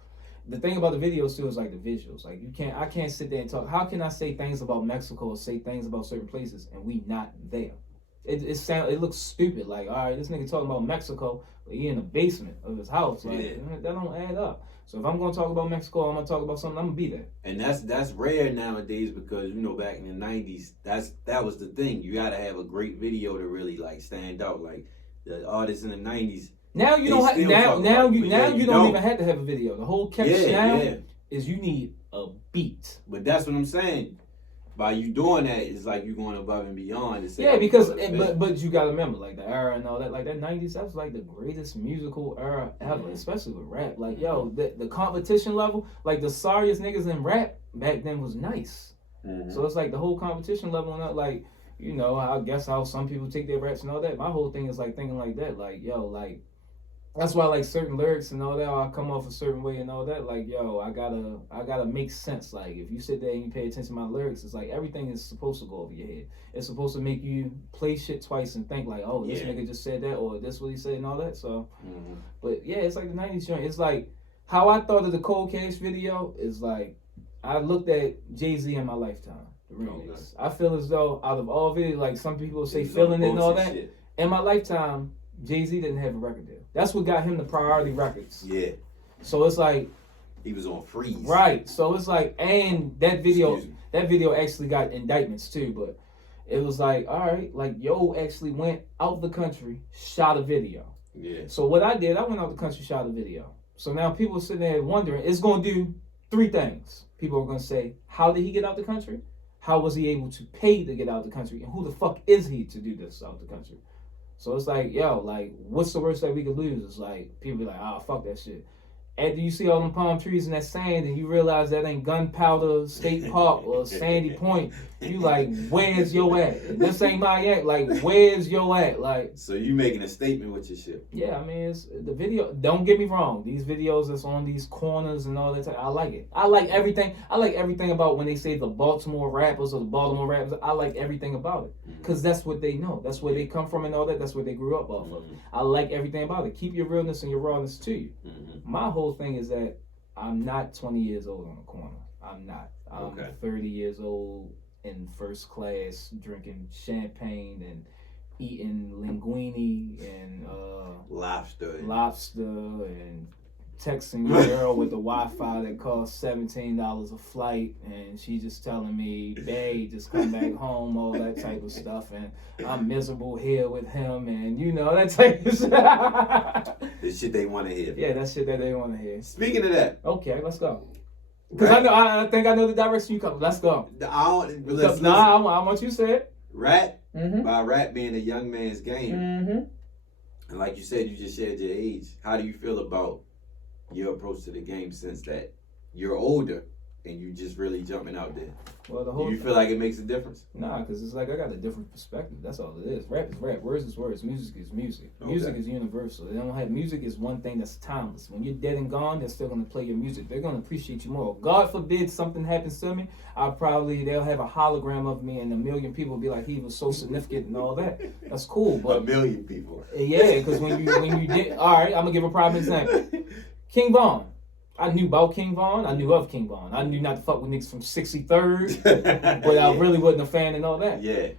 the thing about the videos too is like the visuals. Like, I can't sit there and talk. How can I say things about Mexico or say things about certain places and we not there? It looks stupid. Like, all right, this nigga talking about Mexico, but he in the basement of his house. Like, that don't add up. So if I'm gonna talk about Mexico, I'm gonna talk about something, I'm gonna be there. And that's rare nowadays because back in the 90s, that was the thing. You gotta have a great video to really like stand out. Like, the artists in the 90s. Now you don't have you don't even have to have a video. The whole catch is you need a beat. But that's what I'm saying. By you doing that, it's like you're going above and beyond. To say but you gotta remember, like the era and all that, like that 90s, that was like the greatest musical era ever, especially with rap. Like yo, the competition level, like the sorriest niggas in rap back then was nice. So it's like the whole competition level and that, like, you know, I guess how some people take their raps and all that. My whole thing is like thinking like that, like yo, like that's why like certain lyrics and all that, I come off a certain way and all that. Like yo, I gotta make sense. Like if you sit there and you pay attention to my lyrics, it's like everything is supposed to go over your head. It's supposed to make you play shit twice and think like, oh, this nigga just said that, or this what he said and all that. So, but yeah, it's like the 90s joint. It's like how I thought of the Cold Cash video is like I looked at Jay-Z in my lifetime. The remix. I feel as though out of all of it, like some people say feeling it and all that. Shit. In my lifetime, Jay-Z didn't have a record deal. That's what got him the priority records. Yeah. So it's like he was on freeze. Right. So it's like, and that video actually got indictments too, but it was like, all right, like yo actually went out the country, shot a video. Yeah. So what I did, I went out the country, shot a video. So now people are sitting there wondering, it's gonna do three things. People are gonna say, how did he get out the country? How was he able to pay to get out the country? And who the fuck is he to do this out the country? So it's like, yo, like, what's the worst that we could lose? It's like, people be like, oh, fuck that shit. After you see all them palm trees and that sand and you realize that ain't Gunpowder State Park or Sandy Point, you like, where's your at? This ain't my act. Like, where's your at? Like, so you making a statement with your shit. Yeah, I mean, it's the video. Don't get me wrong. These videos that's on these corners and all that, I like it. I like everything. I like everything about when they say the Baltimore rappers or the Baltimore rappers. I like everything about it. Because that's what they know. That's where they come from and all that. That's what they grew up off of. I like everything about it. Keep your realness and your rawness to you. My whole thing is that I'm not 20 years old on the corner. I'm not. I'm 30 years old in first class drinking champagne and eating linguine and lobster and texting a girl with the Wi-Fi that costs $17 a flight, and she just telling me, babe, just come back home, all that type of stuff, and I'm miserable here with him, and you know, that type of shit. The shit they want to hear. Yeah, that shit that they want to hear. Speaking of that. Okay, let's go. Because I think I know the direction you come. Let's go. I want you to say it. Rap, by rap being a young man's game. And like you said, you just shared your age. How do you feel about your approach to the game since that you're older and you just really jumping out there? Well, do you feel like it makes a difference? Nah, because it's like I got a different perspective. That's all it is. Rap is rap. Words is words. Music is music. Music is universal. They don't have music is one thing that's timeless. When you're dead and gone, they're still gonna play your music. They're gonna appreciate you more. God forbid something happens to me, they'll have a hologram of me and a million people will be like, he was so significant and all that. That's cool, but a million people. Yeah, because when you did, all right, I'm gonna give a prime example. King Von. I knew about King Von. I knew of King Von. I knew not to fuck with niggas from 63rd, but I really wasn't a fan and all that. Yeah.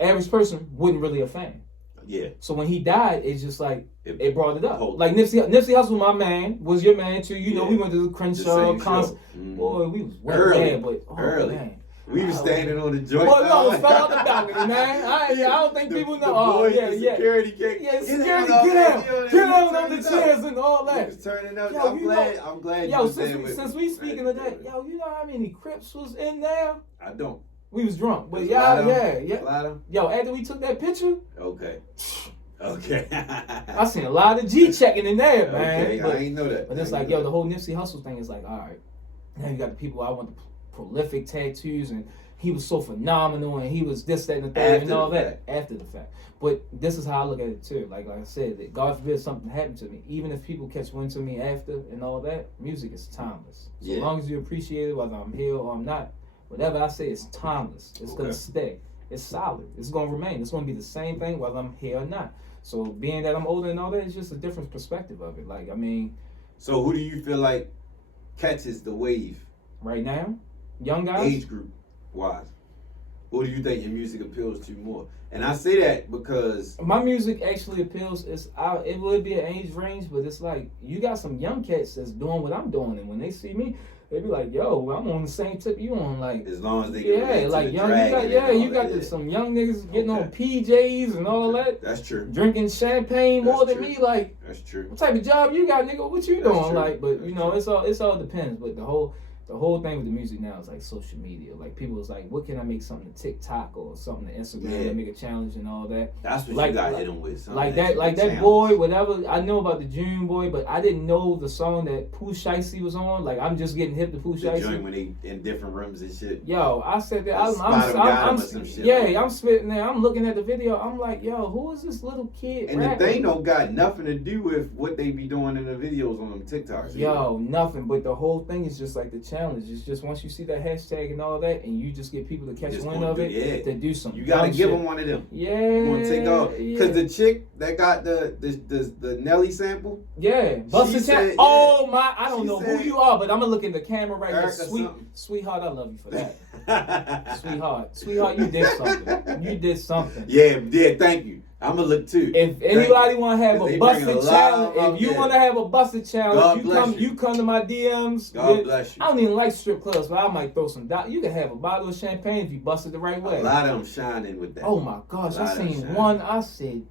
Average person wasn't really a fan. Yeah. So when he died, it's just like, it brought it up. Like Nipsey Hussle, my man, was your man too. You know, we went to the Crenshaw concert. Boy, we was early. Mad, but early. Man. We were standing on the joint. Boy, no, fell out the balcony, man. I don't think people know. Security came. Yeah, security, get out on the chairs and all that. He was turning up. I'm glad you was there with me. Since we speaking of that, yo, you know how many Crips was in there? I don't. We was drunk, but yeah. Yo, after we took that picture. Okay. I seen a lot of G checking in there, man. Okay, I ain't know that. But it's like, yo, the whole Nipsey Hussle thing is like, all right, now you got the people I want to prolific tattoos and he was so phenomenal and he was this, that, and the third and all that after the fact. But this is how I look at it too. Like I said, that God forbid something happened to me. Even if people catch wind to me after and all that, music is timeless. So as long as you appreciate it, whether I'm here or I'm not, whatever I say is timeless. It's gonna stay. It's solid. It's gonna remain. It's gonna be the same thing whether I'm here or not. So being that I'm older and all that, it's just a different perspective of it. Like, I mean. So who do you feel like catches the wave? Right now? Young guys? Age group wise. Who do you think your music appeals to more? And I say that because my music actually appeals. It would be an age range, but it's like you got some young cats that's doing what I'm doing, and when they see me, They be like, yo, I'm on the same tip you on, like. As long as they can relate to like the young, dragon you got some young niggas getting on PJs and all that. That's true. Drinking champagne more than me, like. That's true. What type of job you got, nigga? What you doing? True. Like, but you know, it's all depends. But the whole thing with the music now is like social media. Like people is like, what can I make something to TikTok or something to Instagram to make a challenge and all that. That's what you got hit them with. Like that boy, whatever. I know about the June boy, but I didn't know the song that Pooh Shiesty was on. Like I'm just getting hip to Pooh Shiesty. The joint when they in different rooms and shit. Yo, I said that I'm spitting there. I'm looking at the video. I'm like, yo, who is this little kid? And rapping? the thing don't got nothing to do with what they be doing in the videos on them TikToks. Yo, nothing. But the whole thing is just like the challenge. It's just once you see that hashtag and all that, and you just get people to catch wind of it, to do something. You gotta give them one of them. Yeah. You wanna take off? Cause the chick that got the Nelly sample. Yeah. Busted Chat. Oh my! I don't know who you are, but I'm gonna look in the camera right now. Sweetheart, I love you for that. Sweetheart, you did something. Yeah. Thank you. I'm gonna look too. If anybody want to have a busted challenge, if you want to have a busted challenge, you come to my DMs. God bless you. I don't even like strip clubs, but I might throw some. You can have a bottle of champagne if you bust it the right way. A lot of them shining with that. Oh my gosh, I seen one. I said,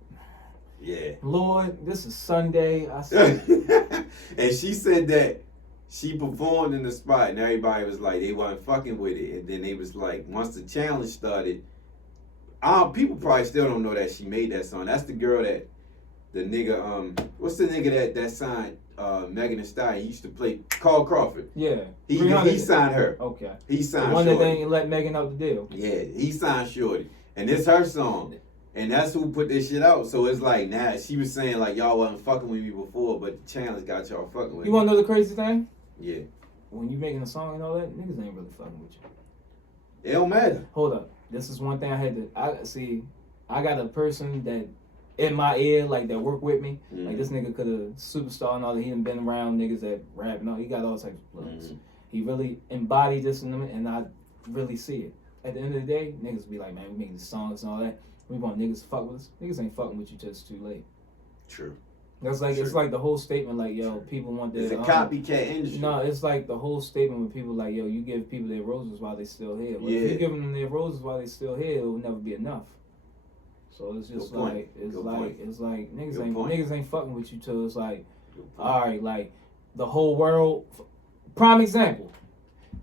yeah, Lord, this is Sunday. I said, and she said that she performed in the spot, and everybody was like, they wasn't fucking with it, and then they was like, once the challenge started. People probably still don't know that she made that song. That's the girl that the nigga what's the nigga that signed Megan Thee Stallion? He used to play Carl Crawford. Yeah. He signed her. Okay. He signed the one Shorty. that didn't let Megan out the deal. Yeah, he signed Shorty. And it's her song. And that's who put this shit out. So it's like now she was saying like y'all wasn't fucking with me before, but the challenge got y'all fucking with me. You wanna know the crazy thing? Yeah. When you making a song and all that, niggas ain't really fucking with you. It don't matter. Hold up. This is one thing I got a person that in my ear, like that work with me. Like this nigga could have superstar and all that. He done been around niggas that rap and all. He got all types of plugs. He really embodied this in them, and I really see it. At the end of the day, niggas be like, man, we making songs and all that. We want niggas to fuck with us. Niggas ain't fucking with you till it's too late. True. That's like it's like the whole statement, like yo, people want their. It's a copycat industry. No, it's like the whole statement with people like yo, you give people their roses while they still here. Well, if you give them their roses while they still here, it will never be enough. So it's just it's like niggas ain't fucking with you till it's like, all right, like the whole world. Prime example,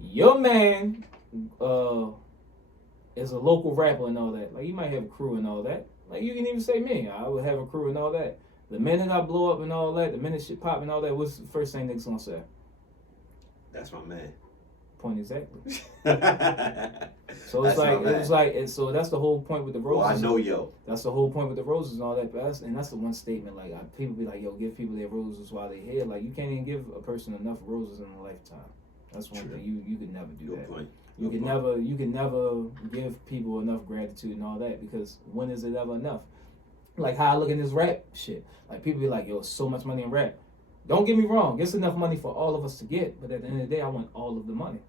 your man is a local rapper and all that. Like you might have a crew and all that. Like you can even say me, I would have a crew and all that. The minute I blow up and all that, the minute shit pop and all that, what's the first thing niggas gonna say? That's my man. Point exactly. So it's so that's the whole point with the roses. Well, I know yo. That's the whole point with the roses and all that. But that's the one statement. Like people be like, yo, give people their roses while they here. Like you can't even give a person enough roses in a lifetime. That's one thing you could never do that. Point. You can never give people enough gratitude and all that because when is it ever enough? Like how I look in this rap shit. Like people be like, yo, so much money in rap. Don't get me wrong, it's enough money for all of us to get, but at the end of the day, I want all of the money.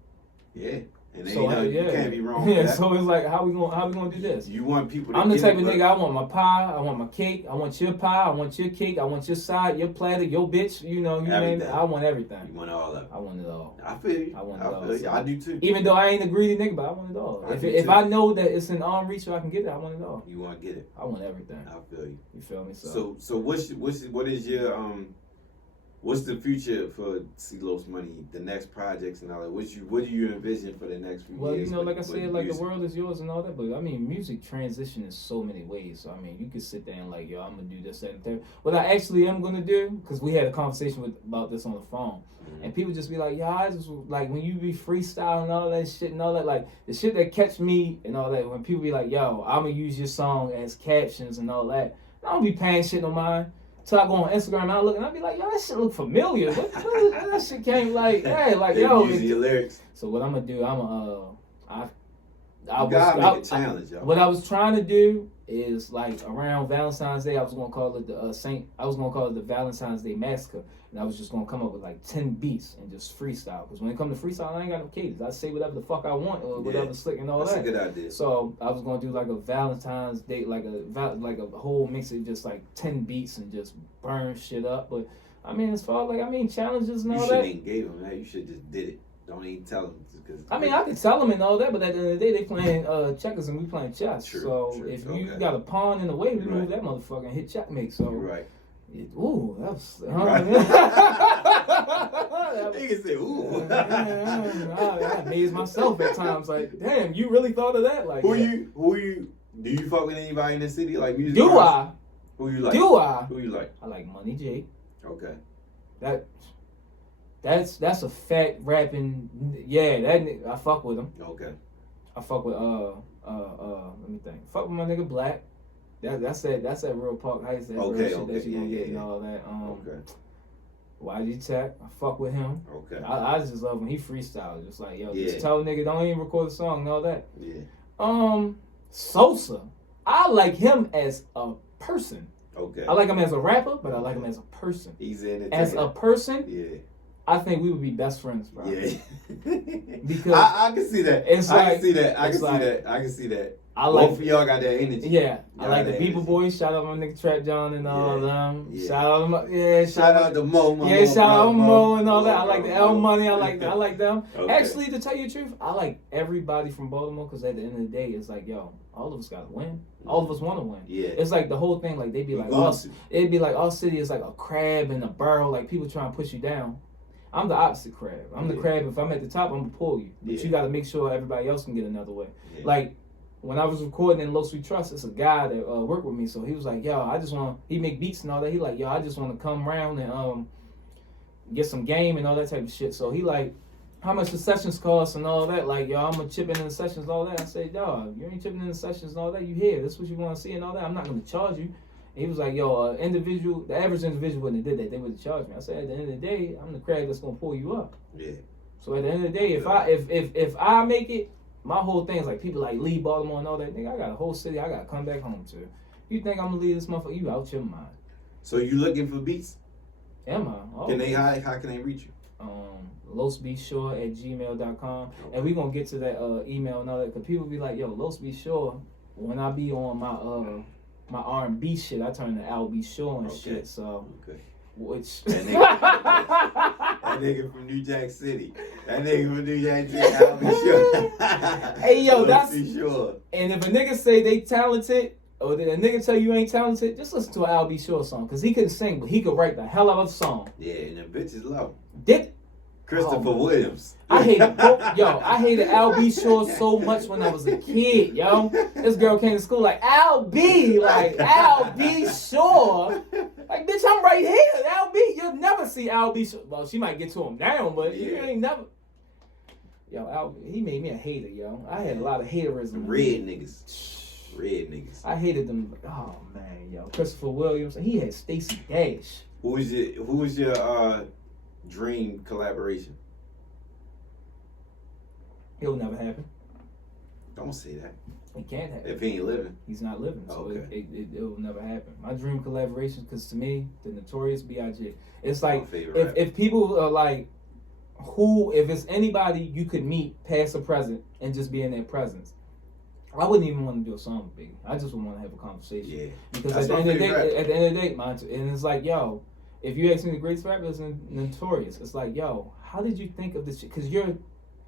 Yeah. And you can't be wrong. Yeah, so it's like how we gonna do this? You want people to I'm the type of nigga, I want my pie, I want my cake, I want your pie, I want your cake, I want your side, your platter, your bitch, you name it. I want everything. You want all of it. I want it all. I feel you. I want it all. So, I do too. Even though I ain't a greedy nigga, but I want it all. If I know that it's in arm reach so I can get it, I want it all. You want to get it. I want everything. I feel you. You feel me? So what is your what's the future for C-Los Money, the next projects and all that? What do you envision for the next few years? Well, you know, like I said, like the world is yours and all that, but I mean, music transition in so many ways. So I mean, you could sit there and like, yo, I'm gonna do this, that, and third. What I actually am gonna do, because we had a conversation about this on the phone, and people just be like, yo, I just like when you be freestyling and all that shit and all that, like the shit that catch me and all that. When people be like, yo, I'm gonna use your song as captions and all that, I don't be paying shit no mind. So I go on Instagram and I look and I be like, yo, that shit look familiar. What that shit came like, hey, like yo. Using your lyrics. So what I'm gonna do, make a challenge, y'all. What I was trying to do is like around Valentine's Day, I was gonna call it the Valentine's Day Massacre, and I was just gonna come up with like 10 beats and just freestyle. Because when it comes to freestyle, I ain't got no cadence. I say whatever the fuck I want or whatever slick and all that. That's a good idea. So I was gonna do like a Valentine's Day, like a whole mix of just like 10 beats and just burn shit up. But I mean, as far as challenges and all that. You shouldn't even gave them that. You should just did it. Don't even tell them. I mean, I can tell them and all that, but at the end of the day, they playing checkers and we playing chess. True, so true. if you got a pawn in the way, we move that motherfucker and hit checkmate. So right. Ooh, that was. Right. You can say, ooh. I amaze myself at times. Like, damn, you really thought of that? Like, who you? Do you fuck with anybody in the city like music? Do I? Who you like? Do I? Who you like? I like Money J. Okay. That's a fat rapping. Yeah, that I fuck with him. Okay. I fuck with let me think. Fuck with my nigga Black. That's that real park heist. That real shit that you gonna get and all that. Okay. YG Tech, I fuck with him. Okay. I just love him. He freestyles. Just like, yo, Yeah. just tell a nigga don't even record a song and all that. Yeah. Sosa. I like him as a person. Okay. I like him as a rapper, but I like him as a person. He's in it. As a person, yeah. I think we would be best friends, bro. Yeah. Because I can see that. I can see that. I can see that. I like both of y'all got that energy. Yeah, I like the Beeper energy. Boys. Shout out my nigga Trap John and all them. Yeah. Shout out Shout out to Mo. Shout out Mo and all that. I like the L Money. I like them. Okay. Actually, to tell you the truth, I like everybody from Baltimore because at the end of the day, it's like, yo, all of us gotta win. All of us want to win. Yeah. It's like the whole thing. Like they be like, it'd be like our city is like a crab in a barrel. Like people trying to push you down. I'm the opposite crab. I'm the crab. If I'm at the top, I'm gonna pull you. But you got to make sure everybody else can get another way. Yeah. Like when I was recording in Low Sweet Trust, it's a guy that worked with me. So he was like, yo, I just want. He make beats and all that. He like, yo, I just want to come around and get some game and all that type of shit. So he like, how much the sessions cost and all that. Like, yo, I'm gonna chip in the sessions and all that. I said, yo, you ain't chipping in the sessions and all that. You here? This is what you want to see and all that. I'm not gonna charge you. He was like, yo, the average individual wouldn't have did that. They would have charged me. I said, at the end of the day, I'm the crab that's gonna pull you up. Yeah. So at the end of the day, if I make it, my whole thing is like people like leave Baltimore and all that. Nigga, I got a whole city I gotta come back home to. You think I'm gonna leave this motherfucker? You out your mind. So you looking for beats? Am I? Can they how can they reach you? losbeatshore@gmail.com. Okay. And we gonna get to that email and all that, cause people be like, yo, Losbeatshore, when I be on my R&B shit, I turn to Al B. Shore and shit. So, which that nigga from New Jack City. That nigga from New Jack City, Al B. Shore. Hey yo, that's sure. And if a nigga say they talented, or did a nigga tell you ain't talented, just listen to an Al B. Shore song, cause he couldn't sing, but he could write the hell out of a song. Yeah, and the bitches love him. Dick. Christopher Williams. I hated Al B. Shore so much when I was a kid, yo. This girl came to school like, Al B. Shore. Like, bitch, I'm right here. Al B. You'll never see Al B. Shore. Well, she might get to him down, but you ain't never. Yo, Al, he made me a hater, yo. I had a lot of haterism. Red niggas. I hated them. Oh, man, yo. Christopher Williams. He had Stacey Dash. Who was your dream collaboration? It'll never happen. Don't say that. It can't happen. If he ain't living. He's not living, so okay. it will never happen. My dream collaboration, because to me, the Notorious B.I.G. It's like, if people are like, if it's anybody you could meet past or present and just be in their presence, I wouldn't even want to do a song with Biggie. I just would want to have a conversation. Yeah. Because at the end of the day, and it's like, yo, if you ask me the greatest rapper is Notorious, it's like, yo, how did you think of this shit? Because you're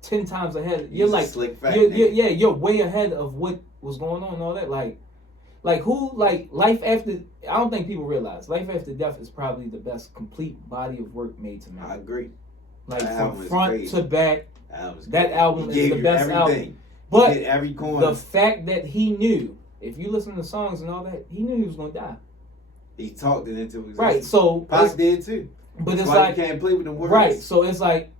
10 times ahead. You're like, you're way ahead of what was going on and all that. Like Life After. I don't think people realize Life After Death is probably the best complete body of work made to me. I agree. Like from front to back, that album is the best album. But every corner. The fact that he knew, if you listen to the songs and all that, he knew he was gonna die. He talked it into existence. Right. So Pac did too. But it's why like you can't play with the words. Right. So it's like,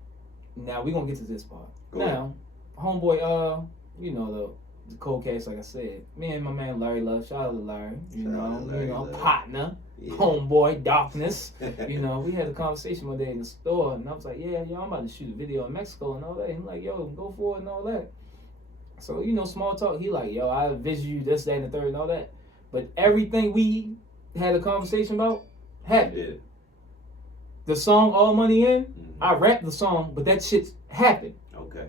now we're gonna get to this part. Now, homeboy, you know the cold case, like I said. Me and my man Larry Love, shout out to Larry. You know, partner, homeboy, darkness. You know, we had a conversation one day in the store, and I was like, yeah, I'm about to shoot a video in Mexico and all that. And he's like, yo, go for it and all that. So, you know, small talk. He like, yo, I visit you this, that, and the third and all that. But everything we had a conversation about happened. Yeah. The song All Money In, I rapped the song, but that shit happened. Okay.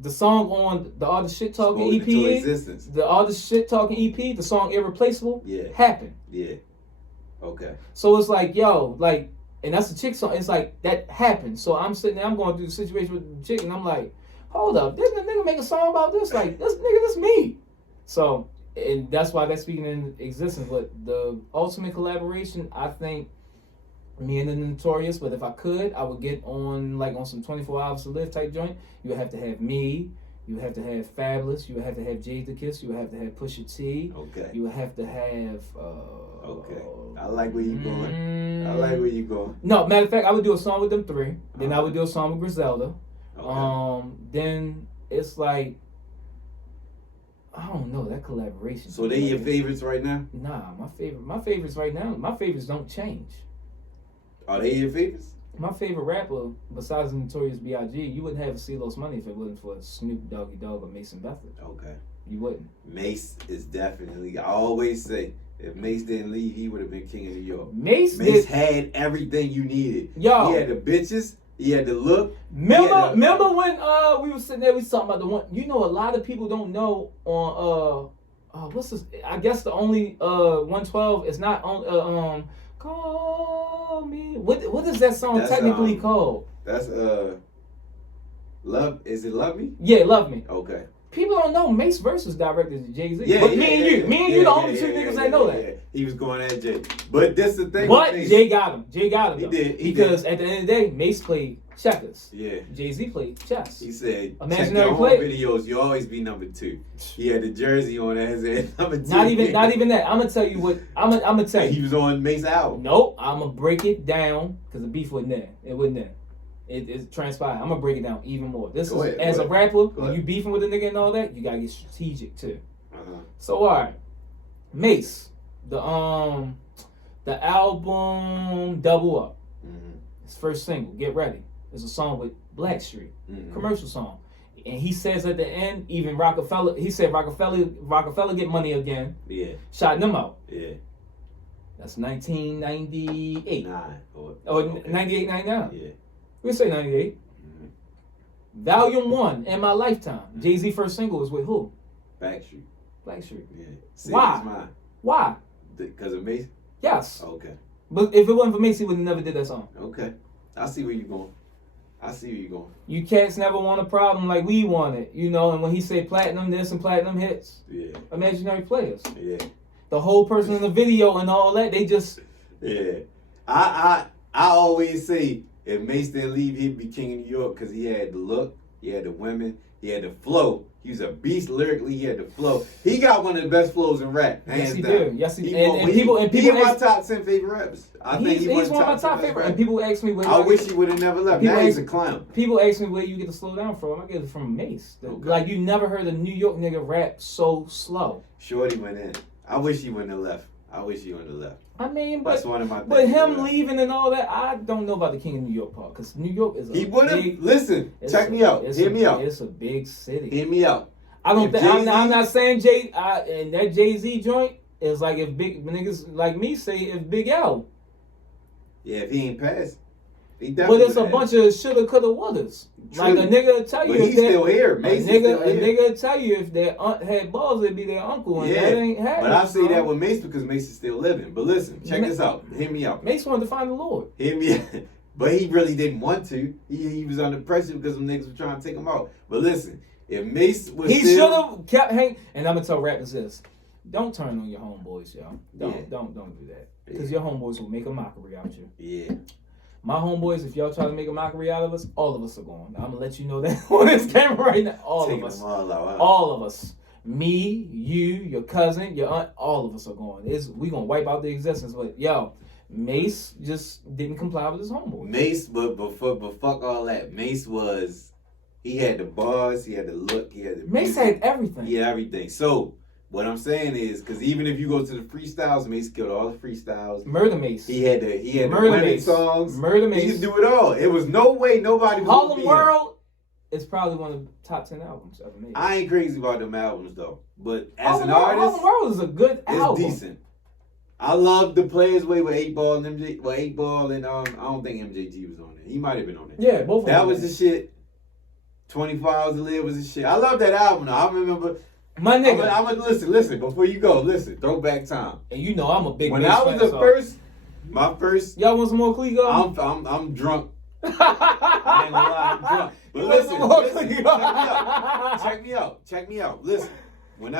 The song on the All the Shit Talking EP, the All the Shit Talking EP, the song Irreplaceable, happened. Yeah. Okay. So it's like, yo, like, And that's a chick song. It's like that happened. So I'm sitting there, I'm going through the situation with the chick, and I'm like, hold up, didn't the nigga make a song about this? Like, this nigga, this me. So, and that's why that's speaking in existence. But the ultimate collaboration, I think, me and the Notorious, but if I could, I would get on some 24 Hours to Live type joint. You would have to have me. You would have to have Fabulous. You would have to have Jadakiss. You would have to have Pusha T. Okay. You would have to have. Okay. I like where you going. I like where you going. No, matter of fact, I would do a song with them three. Then I would do a song with Griselda. Okay. Then it's like, I don't know, that collaboration. So they your favorites right now? Nah, my favorites right now. My favorites don't change. Are they your favorites? My favorite rapper, besides the Notorious B.I.G., you wouldn't have CeeLo's Money if it wasn't for Snoop Doggy Dogg or Mason Bethel. Okay. You wouldn't. Mace is definitely, I always say, if Mace didn't leave, he would have been king of New York. Mace had everything you needed. Yo. He had the bitches. He had the look. Remember when we were sitting there, we was talking about the one, a lot of people don't know on, what's this? I guess the only 112 is not on, Call Me. What is that song technically called? That's Love. Is it Love Me? Yeah, Love Me. Okay. People don't know Mace verse was directed to Jay-Z. Yeah, but me and you, the only two niggas that know that. Yeah. He was going at Jay. But that's the thing. But Jay got him. He did. Because at the end of the day, Mace played checkers. Yeah. Jay-Z played chess. He said, Imaginary check your play. home videos, you always be number 2. He had the jersey on as number 2. Not even that. I'm gonna tell you what. I'm gonna tell you. He was on Mace's album. Nope. I'm gonna break it down because the beef wasn't there. It wasn't there. It transpired. I'm gonna break it down even more. This Go is ahead, as go a ahead. rapper, when you beefing with a nigga and all that, you gotta get strategic too. Uh-huh. So all right, Mace, the album Double Up, his first single, Get Ready, is a song with Blackstreet, commercial song, and he says at the end, even Rockefeller, he said Rockefeller get money again. Yeah. Shouting them out. Yeah. That's 1998. Or 98, 99. Yeah. We'll say 98. Volume 1, In My Lifetime. Jay-Z first single was with who? Blackstreet. Yeah. Why? Why? Because of Mace? Yes. Okay. But if it wasn't for Mace, he would have never did that song. Okay. I see where you're going. You cats never want a problem like we wanted, and when he said platinum this and platinum hits. Yeah. Imaginary players. Yeah. The whole person in the video and all that, they just... Yeah. I always say, if Mace didn't leave, he'd be king of New York because he had the look, he had the women, he had the flow. He was a beast lyrically. He had the flow. He got one of the best flows in rap. Yes, he down. did. Yes, he did. And He people my top 10 favorite rappers. I think he's one of my top favorite. And people ask me where. I wish he would have never left. Now he's a clown. People ask me where you get the slow down from. I get it from Mace. Okay. Like you never heard a New York nigga rap so slow. Shorty went in. I wish he wouldn't have left. I mean, that's one of my. But him leaving and all that, I don't know about the King of New York part because New York is. He would have. Listen, check me out. Hear me out. It's a big city. Hear me out. I don't think I'm not saying and that Jay-Z joint is like if big niggas like me say if Big L. Yeah, if he ain't passed, he but definitely. it's a bunch of shoulda, coulda, wouldas. Like a nigga will tell you. But he's still here. A nigga will tell you if their aunt had balls, it'd be their uncle, and that ain't happening. But I say that with Mace because Mace is still living. But listen, check this out. Hear me out. Mace wanted to find the Lord. Hear me out. But he really didn't want to. He was under pressure because them niggas were trying to take him out. But listen. If Mace was he should have kept hanging. And I'm gonna tell rappers this: don't turn on your homeboys, y'all. Don't do that because your homeboys will make a mockery out of you. Yeah. My homeboys, if y'all try to make a mockery out of us, all of us are gone. I'm gonna let you know that on this camera right now. All of us. All of us. Me, you, your cousin, your aunt, all of us are gone. We gonna wipe out the existence. But yo, Mace just didn't comply with his homeboy. Mace, but fuck all that. Mace was. He had the bars, he had the look, he had the Mace had everything. He had everything. So, what I'm saying is, because even if you go to the freestyles, Mace killed all the freestyles. Murder Mace. He had the women songs. Murder Mace. He could do it all. It was no way nobody was Harlem World is probably one of the top 10 albums ever made. I ain't crazy about them albums, though. But as an artist, Harlem World is a good album. It's decent. I love the Players Way with 8 Ball and MJ. Well, 8 Ball and I don't think MJG was on it. He might have been on it. Yeah, both of them. That was the shit. 24 Hours to Live was the shit. I love that album though. I remember. My nigga. I'm gonna listen. Before you go, listen. Throwback time. And you know I'm a big When I was the first My first. Y'all want some more Clico? I'm drunk. I ain't gonna lie, I'm drunk. But listen, check me out. Listen, one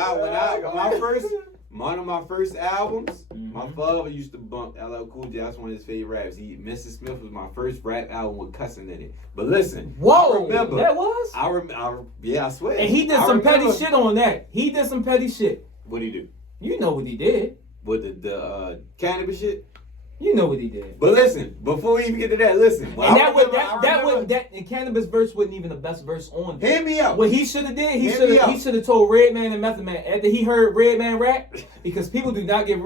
of my first albums, my father used to bump LL Cool J. That's one of his favorite raps. Mr. Smith was my first rap album with cussing in it. But listen, whoa, I remember that was? Yeah, I swear. And he did some petty shit on that. He did some petty shit. What'd he do? You know what he did. With the cannabis shit? You know what he did. But listen, before we even get to that, listen. And that cannabis verse wasn't even the best verse on there. Hear me out. What he should have did, he should have told Redman and Method Man after he heard Redman rap, because people do not give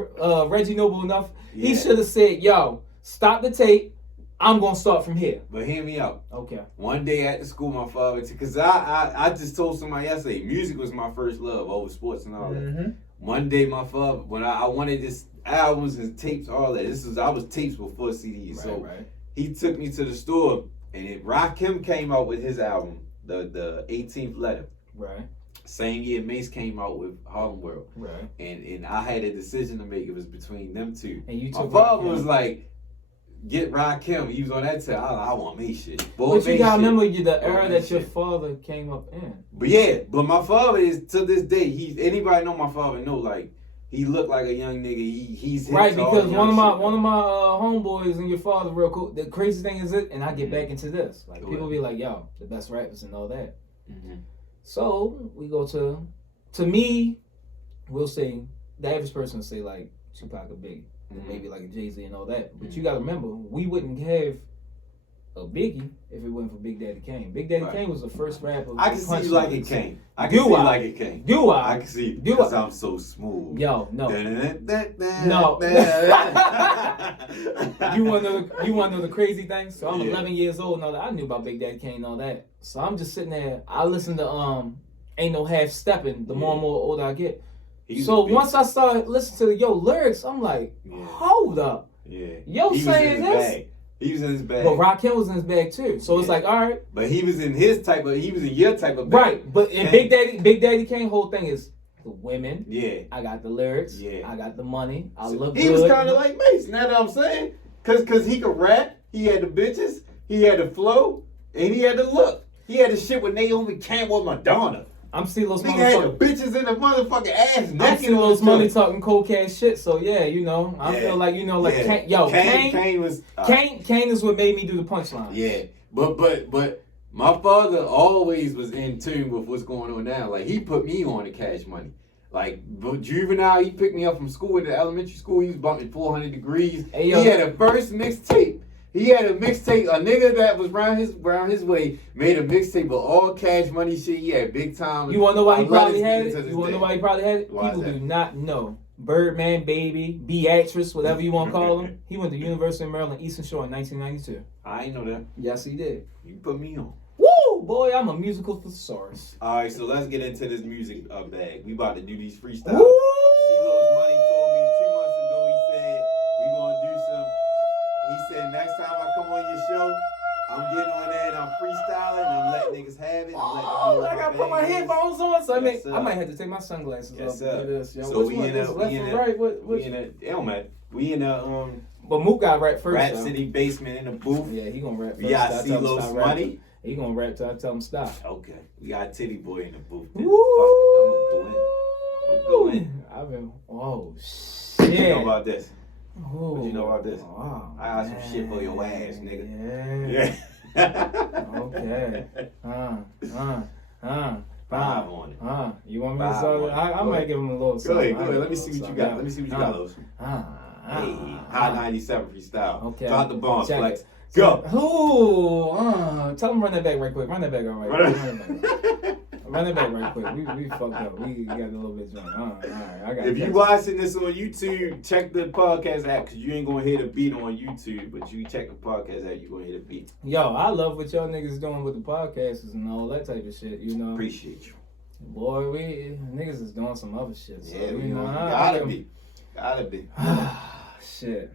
Reggie Noble enough. Yeah. He should have said, "Yo, stop the tape. I'm gonna start from here." But hear me out. Okay. One day at the school, my father, because I just told somebody yesterday, music was my first love over sports and all that. One day, my father, when I wanted this albums and tapes, all that. I was tapes before CDs. Right. He took me to the store, and Rakim came out with his album, the 18th Letter. Right. Same year Mace came out with Harlem World. Right. And I had a decision to make. It was between them two. And you took my father was like, get Rakim. He was on that tip. I want Mace shit. But you gotta remember the era that your father came up in. But my father is, to this day, anybody know my father know, like, he looked like a young nigga. He's right, because one of my homeboys and your father real cool. The crazy thing is and I get back into this. Like, people be like, yo, the best rappers and all that. So we go to me, we'll say the average person will say like Tupac or Biggie, maybe like a Jay-Z and all that. But you gotta remember, we wouldn't have a Biggie if it wasn't for Big Daddy Kane. Big Daddy Kane was the first rapper. I can see you like it Kane. I can see like it Kane. Do I? I can see because I'm so smooth. Yo, no. No. You wanna know the crazy thing? So I'm 11 years old and all that. I knew about Big Daddy Kane and all that. So I'm just sitting there. I listen to Ain't No Half Stepping. The more and more older I get. So once I started listening to the lyrics, I'm like, hold up. Yeah. Yo saying this. He was in his bag. But Rakim was in his bag too. So it's like, all right. But he was in your type of bag. Right. But in Big Daddy Kane, whole thing is the women. Yeah. I got the lyrics. Yeah. I got the money. I look good. He was kind of like Mace, now that I'm saying. Cause he could rap, he had the bitches, he had the flow, and he had the look. He had the shit with Naomi Campbell with Madonna. I'm seeing those motherfuckers. Had the bitches in the motherfucking ass. I'm seeing those money talking cold cash shit. So yeah, I feel like Kane was Kane is what made me do the punchline. Yeah, but my father always was in tune with what's going on now. Like he put me on the Cash Money. Like Juvenile, he picked me up from school in the elementary school. He was bumping 400 Degrees. Hey, he had a first mixtape. He had a mixtape, a nigga that was round his way made a mixtape with all Cash Money shit. He had big time. You wanna know why he probably had it? You wanna know why he probably had it? People do not know. Birdman, Baby, Beatrice, whatever you want to call him. He went to University of Maryland, Eastern Shore in 1992. I ain't know that. Yes, he did. You put me on. Woo! Boy, I'm a musical thesaurus. All right, so let's get into this music bag. We about to do these freestyles. Woo! CeeLo's Money told me 2 months ago, he said, we gonna do some. He said, next time I come on your show, I'm getting on there and I'm freestyling and I'm letting niggas have it. I gotta put my headphones on, so I might have to take my sunglasses off to do this. Yo. So we in a but Mook got rap first. Rap City basement in the booth. Yeah, he gonna rap first. We got CeeLo's Money. He gonna rap till I tell him stop. Okay. We got Titty Boy in the booth. Woo! Fuck it. I'm gonna go in. I've been shit. What you know about this? Ooh. What you know about this? Oh, I got some shit for your ass, nigga. Yeah. Okay. 5 on it. You want me to start? I might give him a little something. Go ahead. Let me see what you got. Los. Hey, High 97 freestyle. Okay. Drop the bomb, Flex. Go. Tell him run that back right quick. Run that back all right. Run that back right quick. We fucked up. We got a little bit drunk. All right. I got. If you watching this on YouTube, check the podcast app because you ain't gonna hear the beat on YouTube, but you check the podcast app, you gonna hear the beat. Yo, I love what y'all niggas doing with the podcasts and all that type of shit. Appreciate you. Boy, we niggas is doing some other shit. So, yeah, gotta be. Shit.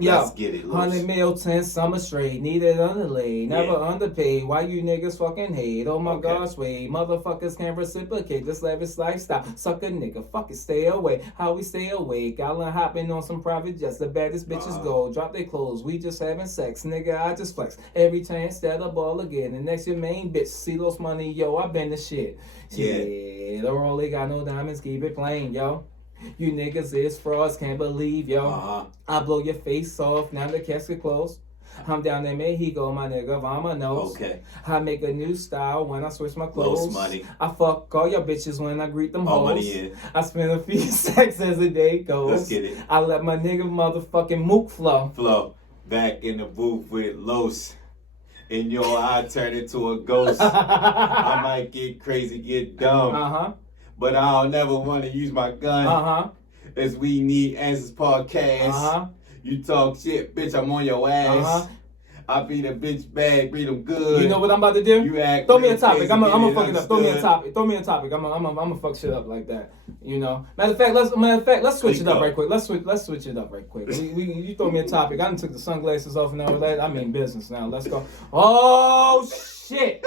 Let's get it, 100 mil, 10 summer straight. Needed underlay, never underpaid. Why you niggas fucking hate? Oh my gosh, wait. Motherfuckers can't reciprocate this lavish lifestyle. Suck a nigga, fuck it, stay away. How we stay awake? Island hopping on some private jets. The baddest bitches go. Drop their clothes. We just having sex. Nigga, I just flex. Every chance that I ball again. And next your main bitch. See those money, yo. I been the shit. Yeah. The Rollie got no diamonds. Keep it plain, yo. You niggas is frauds, can't believe, yo. I blow your face off, now the casket closed. I'm down in Mexico, my nigga, vámonos. Okay. I make a new style when I switch my clothes. Los money. I fuck all your bitches when I greet them All hoes. money in. I spend a few seconds as the day goes. Let's get it. I let my nigga motherfucking mook flow. Flow. Back in the booth with Los. In your eye, turn into a ghost. I might get crazy, get dumb. But I'll never want to use my gun. As we need answers podcast. You talk shit, bitch, I'm on your ass. I beat a bitch bad, beat them good. You know what I'm about to do? You act Throw me a topic. I'm gonna fuck it up. understood. Throw me a topic. I'm gonna fuck shit up like that. You know. Matter of fact, let's switch it up right quick. Let's switch it up right quick. You throw me a topic. I done took the sunglasses off and all that. I mean business now. Let's go. Oh shit!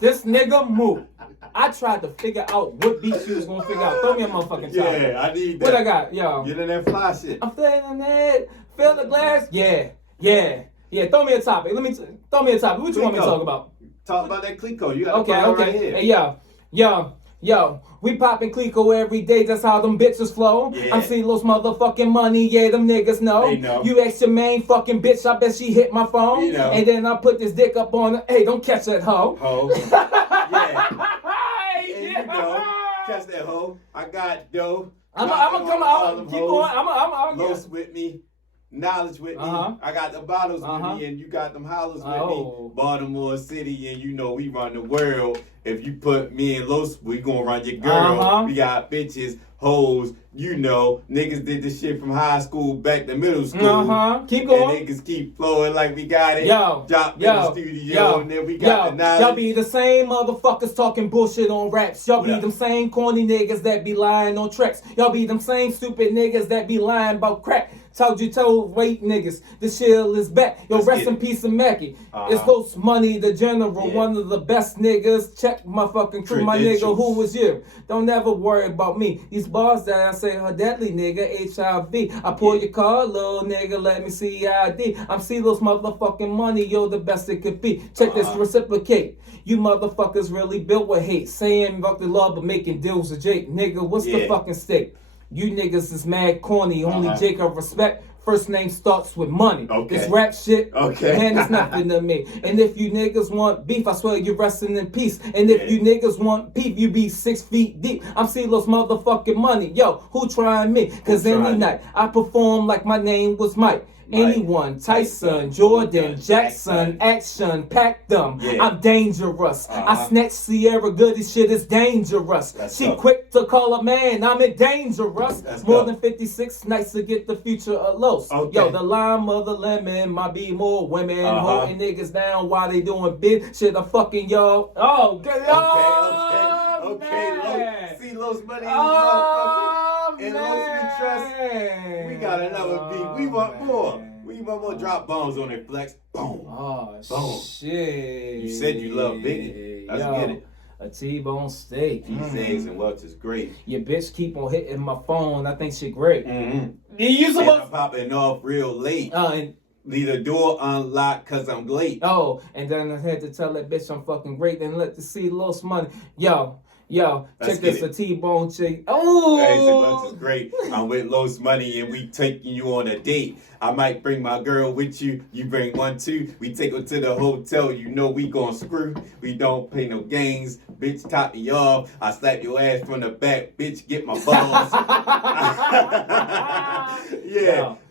This nigga move. I tried to figure out what beat you was gonna figure out. Throw me a motherfucking topic. Yeah, I need that. What I got, yo? Get in that fly shit. I'm feeling that. Fill the glass. Yeah. Throw me a topic. Throw me a topic. What you want me to talk about? Talk about that Clico. You got the right here. Hey, yo. We poppin' Clico every day. That's how them bitches flow. Yeah. I'm seeing those motherfucking money. Yeah, them niggas know. They know. You ask your main fucking bitch. I bet she hit my phone. You know. And then I put this dick up on her. Hey, don't catch that hoe. Yeah. And you know, catch that hoe. I got dough. I'm come out. Keep going. I'm Los with me. Knowledge with me. I got the bottles with me, and you got them hollers with me. Baltimore City, and you know we run the world. If you put me and Los, we gonna run your girl. We got bitches, hoes, you know. Niggas did this shit from high school back to middle school. Keep going. And niggas keep flowing like we got it. Drop in the studio, and then we got the knowledge. Y'all be the same motherfuckers talking bullshit on raps. Y'all be them same corny niggas that be lying on tracks. Y'all be them same stupid niggas that be lying about crack. Told wait niggas, the shield is back. Yo, rest in peace of Mackie. It's Los Money, the general, one of the best niggas. Check my fucking crew, my nigga, who was you? Don't ever worry about me. These bars that I say are deadly, nigga, HIV. I pull your car, little nigga, let me see ID. I'm see those motherfucking money, yo, the best it could be. Check this, reciprocate. You motherfuckers really built with hate. Saying fuck the law, but making deals with Jake. Nigga, what's the fucking stake? You niggas is mad corny, only Jake of respect. First name starts with money. This rap shit, man, it's nothing to me. And if you niggas want beef, I swear you're resting in peace. And if you niggas want beef, you be 6 feet deep. I'm seeing those motherfucking money. Yo, who trying me? Cause any night I perform like my name was Mike. Anyone, Tyson, Jordan, Jackson, action, pack them. I'm dangerous. I snatch Sierra Goody, shit is dangerous. She quick to call a man, I'm in dangerous. More than 56 nights to get the future of Los. Yo, the lime of the lemon might be more women holding niggas down while they doing big shit. I'm fucking y'all. Okay. See Los Money in the motherfucker. And Los we trust. We got another beat. We want more. We want more drop bombs on it, Flex. Boom. Boom. Shit. You said you love Biggie. Let's get it. A T-bone steak. These eggs and Welch is great. Your bitch keep on hitting my phone. I think she great. You supposed to popping off real late. Leave the door unlocked cause I'm late. And then I had to tell that bitch I'm fucking great and let the see Los Money. Yo, check this, a T-bone chick. This is great. I'm with Los Money and we taking you on a date. I might bring my girl with you. You bring one too. We take her to the hotel. You know we gon' screw. We don't play no games. Bitch, top me off. I slap your ass from the back. Bitch, get my balls.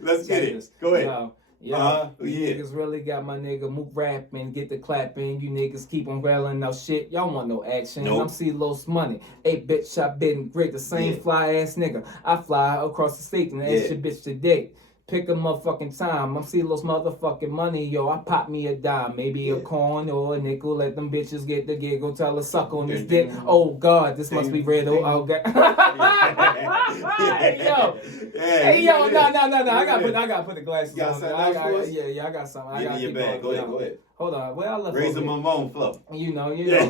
Let's get it. Go ahead. You niggas really got my nigga Mook rapping, get the clapping. You niggas keep on railing out shit. Y'all want no action. I'm see Los Money. Hey, bitch, I been great. The same fly ass nigga. I fly across the state and ask your bitch to date. Pick a motherfucking time. I'm see those motherfucking money, yo. I pop me a dime, maybe a coin or a nickel. Let them bitches get the giggle. Tell her suck on this dick. Oh God, this must be red. Oh God. Hey yo, hey yo, no. I gotta put the glasses on. I got something. Give me your bag. Go ahead. Hold on, where I left Raise off my phone flow. You know. Oh yeah.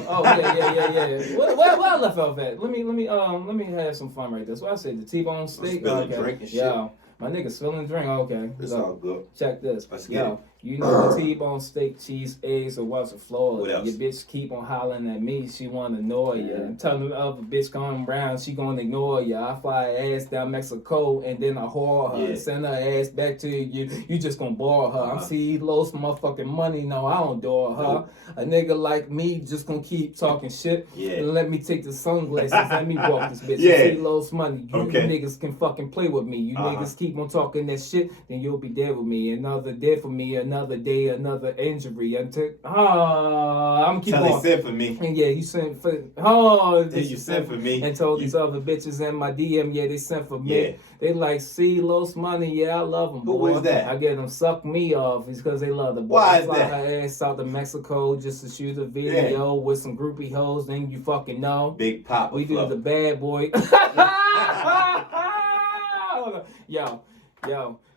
Where I left off at? Let me have some fun right there. So I said the T-bone steak. Drink and shit. Yeah. My nigga spilling drink. Okay. It's all good. Check this. Let's get it. You know the T-bone steak, cheese, eggs, or what's the floor? What else? Your bitch keep on hollering at me. She wanna annoy ya. I'm telling the other bitch going round, she gonna ignore ya. I fly her ass down Mexico and then I whore her. Send her ass back to you. You just gonna bore her. I'm C-Los motherfucking money. No, I don't adore her. Nope. A nigga like me just gonna keep talking shit. Yeah. Let me take the sunglasses. Let me walk this bitch. Yeah. C-Los money. You niggas can fucking play with me. You niggas keep on talking that shit, then you'll be dead with me. Another day for me. Another day. Another injury until I'm keep on. He sent for me. And yeah, you sent for you sent for me. And told these other bitches in my DM, yeah, they sent for me. Yeah. They like C-Los money, yeah, I love them. Who boy. was that? I get them suck me off. It's because they love the boy. Why is fly that? her ass out to Mexico just to shoot a video with some groupie hoes. Then you fucking know. Big pop. We do the bad boy. Yo.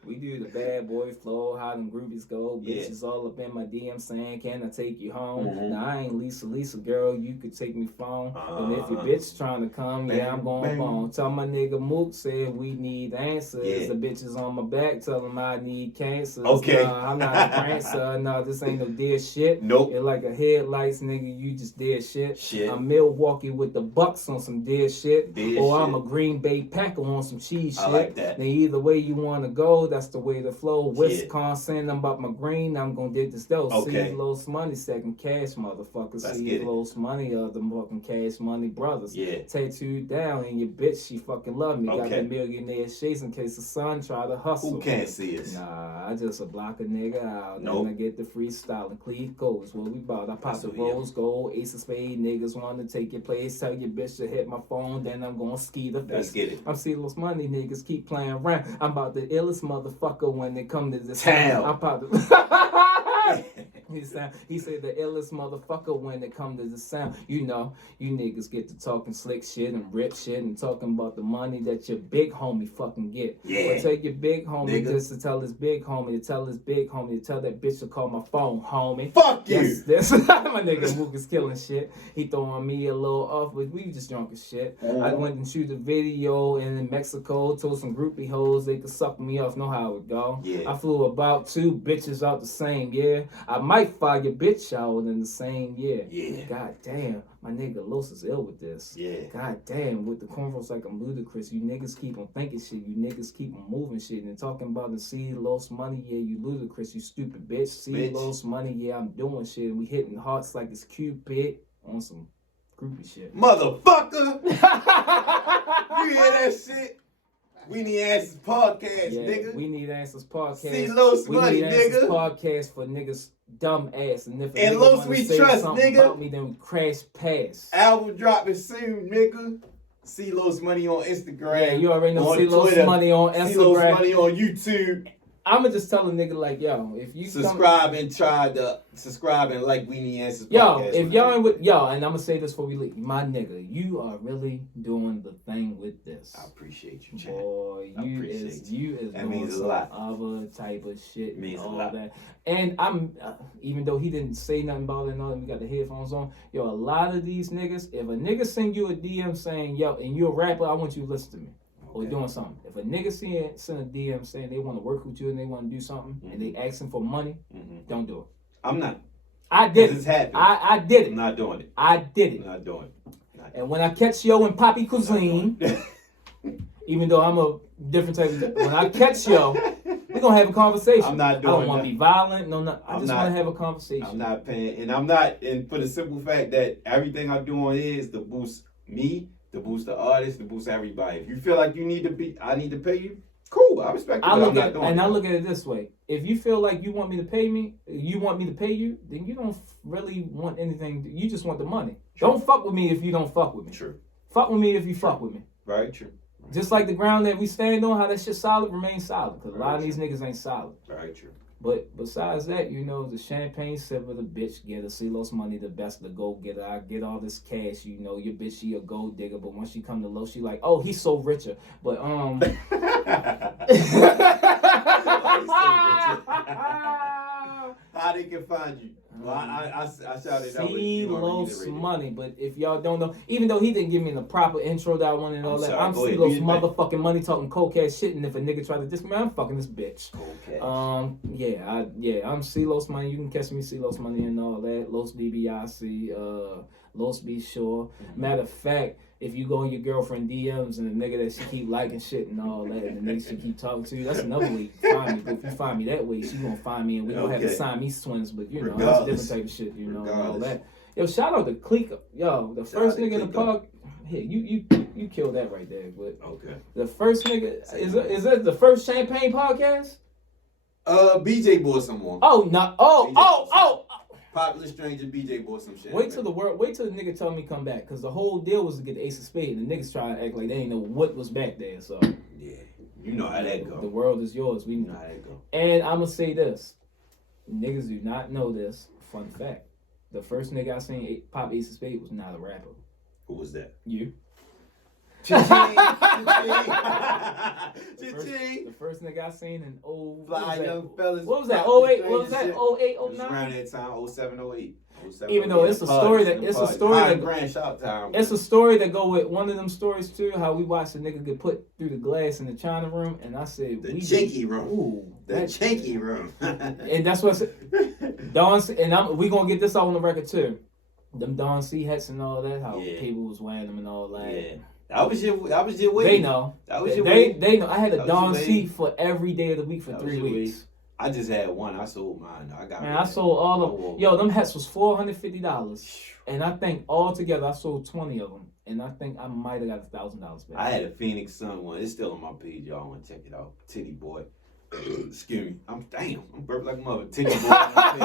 We do the bad boy flow, how them groupies go. Bitches all up in my DM saying, can I take you home? Now, I ain't Lisa, girl, you could take me phone. And if your bitch trying to come, I'm going phone. Tell my nigga Mook said we need answers. The bitches on my back, tell them I need cancer. Okay. Nah, I'm not a prancer. No, this ain't no dead shit. Nope. It's like a headlights, nigga, you just dead shit. I'm Milwaukee with the Bucks on some dead shit. I'm a Green Bay Packer on some cheese shit. I like that. Now, either way you want to go, that's the way to flow. Wisconsin, I'm about my green, I'm gonna dig this dough. C-Los money, second cash, motherfuckers. C-Los money, the fucking cash money brothers. Tattooed down, and your bitch, she fucking love me. Got the millionaire shades in case the son try to hustle. Who can't see us? Nah, I just a block a nigga out. Then I get the freestyle and cleave goals. What we bought? I pop the rose gold, ace of spade. Niggas want to take your place. Tell your bitch to hit my phone, then I'm gonna ski the face. Let's get it. I'm C-Los money, niggas keep playing around. I'm about the illest motherfucker when it come to this town. I pop the he said the illest motherfucker when it come to the sound. You know, you niggas get to talking slick shit and rip shit and talking about the money that your big homie fucking get. But take your big homie just to tell his big homie to tell his big homie to tell that bitch to call my phone, homie. Fuck you. That's my nigga Mook is killing shit. He throwing me a little off, but we just drunk as shit. I went and shoot a video in Mexico, told some groupie hoes they could suck me off. Know how it go. I flew about 2 bitches out the same year. I might fire your bitch out in the same year. God damn, my nigga Los is ill with this. God damn, with the cornrows like I'm ludicrous. You niggas keep on thinking shit. You niggas keep on moving shit and talking about the C-Los money. Yeah, you ludicrous. You stupid bitch. C-Los money. Yeah, I'm doing shit. We hitting hearts like it's Cupid on some groupie shit. Motherfucker! You hear that shit? We Need Answers podcast, nigga. We Need Answers podcast. C-Los money, We Need Answers nigga. podcast for niggas dumb ass. And if and Los we trust, nigga. About me, then we crash past. Album dropping soon, nigga. C-Los money on Instagram. Yeah, you already know C-Los money on Instagram. C-Los money on YouTube. I'ma just tell a nigga like, yo, if you subscribe and like We Need Answers podcast. Yo, if y'all ain't with and I'ma say this before we leave, my nigga, you are really doing the thing with this. I appreciate you, Chad. Boy, you is that doing means some a lot. other type of shit. Means and all a lot. that. And I'm even though he didn't say nothing about it and all that, we got the headphones on. Yo, a lot of these niggas, if a nigga send you a DM saying, yo, and you're a rapper, I want you to listen to me. Or doing something. If a nigga send a DM saying they want to work with you and they want to do something and they asking for money, don't do it. I'm not. I did it. It's happening. I did it. I'm not doing it. I did it. I'm not doing it. And when I catch yo in Poppy Cuisine, even though I'm a different type of, when I catch yo, we're going to have a conversation. I'm not doing I don't want to be violent. No, I just want to have a conversation. I'm not paying. And for the simple fact that everything I'm doing is to boost me, to boost the artist, to boost everybody. If you feel like I need to pay you, cool. I respect you. I look at it this way. If you feel like you want me to pay you, then you don't really want anything. You just want the money. True. Don't fuck with me if you don't fuck with me. True. Fuck with me if you fuck with me. Very true. Just like the ground that we stand on, how that shit solid remains solid. Because a lot of these niggas ain't solid. Very true. But besides that, you know, the champagne sipper, the bitch getter, CeeLo's money, the best, the gold getter. I get all this cash, you know, your bitch, she a gold digger. But once she come to low, she like, oh, he's so richer. But, How they can find you? Well, I shouted out. CeeLo's money, but if y'all don't know, even though he didn't give me the proper intro that I wanted and all that, I'm CeeLo's motherfucking money talking cold cash shit, and if a nigga try to diss me, I'm fucking this bitch. Cold cash. I'm CeeLo's money. You can catch me CeeLo's money and all that. Los DiBiase, Los Be Sure. Matter of fact, if you go in your girlfriend DMs and the nigga that she keep liking shit and all that, and the nigga she keep talking to you, that's another way you can find me. But if you find me that way, she gonna find me and we gonna have the Siamese twins, but you know, that's a different type of shit, you know, and all that. Yo, shout out to Cleek. Yo, the first nigga in the park. Here, you killed that right there, but okay. The first nigga is it the first champagne podcast? BJ bought someone. Oh no! Oh! Popular stranger BJ bought some shit. Wait till the nigga tell me come back, cause the whole deal was to get the Ace of Spades, and the niggas trying to act like they didn't know what was back there. So yeah, you know how that go. The world is yours. We know how that go. And I'm gonna say this: niggas do not know this. Fun fact: the first nigga I seen pop Ace of Spades was not a rapper. Who was that? You. Cha-ching. The first nigga I seen in Fly young fellas. What was that? 08? What was that? 08, 09? Around that time, 07, 08. Even though it's a story that it's a story that go with one of them stories too. How we watched a nigga get put through the glass in the China room, and I said the chinky room. Ooh, the chinky room. And that's what I said. Don, and we gonna get this out on the record too. Them Don C hats and all that. How people was wearing them and all that. Yeah. That was your way. They know. That was your way. They know. I had a Don C for every day of the week for 3 weeks. I just had one. I sold mine. I sold all of them. Yo, them hats was $450, and I think altogether I sold 20 of them, and I think I might have got $1,000 back. I had a Phoenix Sun one. It's still on my page. Y'all want to check it out? Titty boy. Excuse me. I'm burped like a mother. Titty boy. My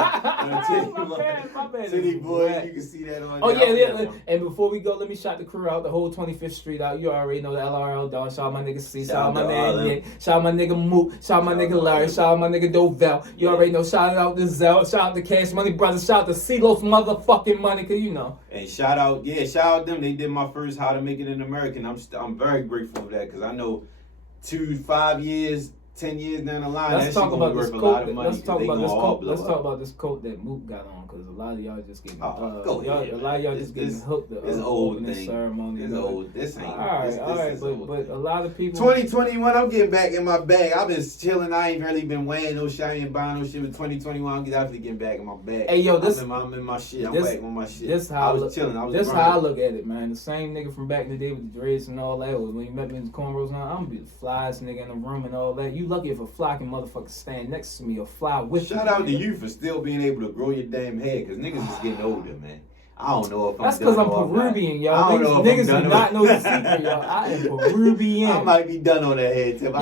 bad. Titty boy. You can see that on. Oh yeah. And before we go, let me shout the crew out, the whole 25th Street out. You already know the LRL Don. Shout out my nigga C. Shout out my nigga Nick. Shout out my nigga Mook. Shout out my nigga Larry. Shout out my nigga Dovell. You already know. Shout out to Zell. Shout out to Cash Money Brothers. Shout out to CeeLo's motherfucking money, cause you know. And shout out them. They did my first How to Make It in America. I'm very grateful for that, cause I know 5 years. 10 years down the line, let's talk about this coat. Let's talk about this coat that Mook got on, because a lot of y'all just getting getting hooked. This old thing. Ceremony. This ain't. All right. But a lot of people. 2021, I'm getting back in my bag. I've been chilling. I ain't really been wearing no shit. I ain't buying no shit. But 2021, I'm definitely getting back in my bag. Hey yo, I'm in my shit. I'm back on my shit. I was chilling. This how I look at it, man. The same nigga from back in the day with the dreads and all that. When you met me in the cornrows, I'm gonna be the flyest nigga in the room and all that. You lucky if a fly can motherfucker stand next to me or fly with me. Shout out to you for still being able to grow your damn hair, because niggas is getting older, man. I don't know if that's because I'm Peruvian, y'all. Niggas do not know the secret, y'all. I am Peruvian. I might be done on that head tip.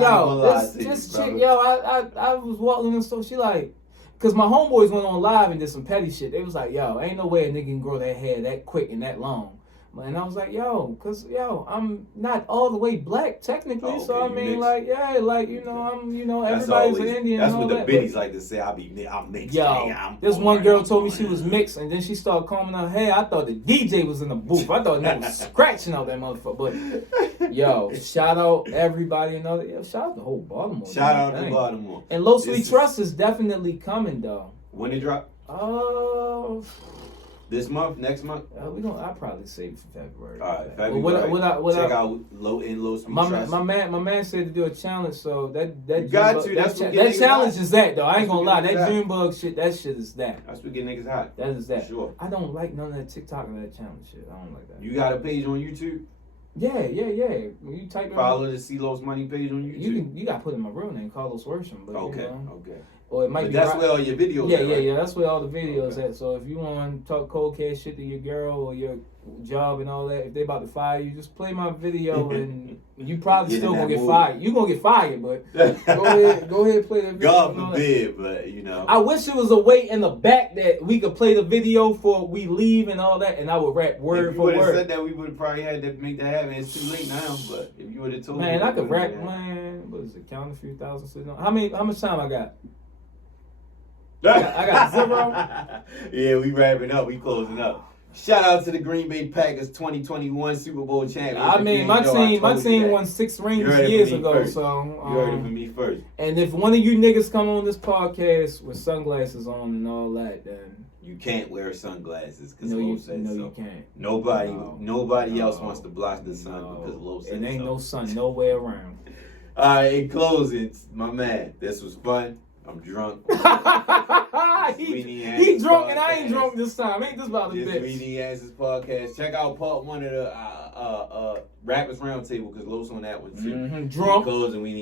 This chick, yo, I was walking and stuff. She like, cause my homeboys went on live and did some petty shit. They was like, yo, ain't no way a nigga can grow that hair that quick and that long. And I was like, I'm not all the way black technically, so I mean, everybody's an Indian. That's and all what the that, biddies like to say. I'm mixed. This one girl told me she was mixed, and then she started combing her hair. I thought the DJ was in the booth. I thought that was scratching out that motherfucker. But shout out everybody and all that. Shout out the whole Baltimore. Shout out to Baltimore. And Low Sweet Trust is definitely coming, though. When it drop? This month, next month? I'll probably save it for February. All right, February. Check out Low Sweet Trust. My man said to do a challenge, so that challenge is that though. I ain't gonna lie, that Junebug shit, that shit is that. That's what get niggas hot. That is that. Sure. I don't like none of that TikTok and that challenge shit. I don't like that. You got a page on YouTube? Yeah. When you type follow the CeeLo's Money page on YouTube. You got to put in my real name, Carlos Worsham. But okay. Or it might be that's where all your videos are. Yeah. That's where all the videos at. So if you want to talk cold cash shit to your girl or your job and all that, if they about to fire you, just play my video and you probably Get still in gonna that get movie. fired. You gonna get fired, but go ahead, play that video. God and all that. forbid, but you know. I wish it was a way in the back that we could play the video for we leave and all that, and I would rap word if you for would have word. said that, we would have probably had to make that happen. It's too late now, but if you would have told me, Man, I could rap, man. man. What is it? Count a few thousand. How much time I got? I got 0. Yeah, we wrapping up. We closing up. Shout out to the Green Bay Packers 2021 Super Bowl champions. I mean, If my you ain't know, I team told you that. won 6 rings You heard it years from me ago. first. So You heard it from me first. And if one of you niggas come on this podcast with sunglasses on and all that, then You can't wear sunglasses because no, Lo you said so. you can't. Nobody else No. wants to block the sun because Lo said It ain't so. no sun nowhere around. All right, in closing, my man, this was fun. I'm drunk. he drunk and I ain't drunk this time. Ain't this about a This bitch? Weenie Answers podcast. Check out part 1 of the Rappers Roundtable because Lo's on that one too. Drunk. Closing Weenie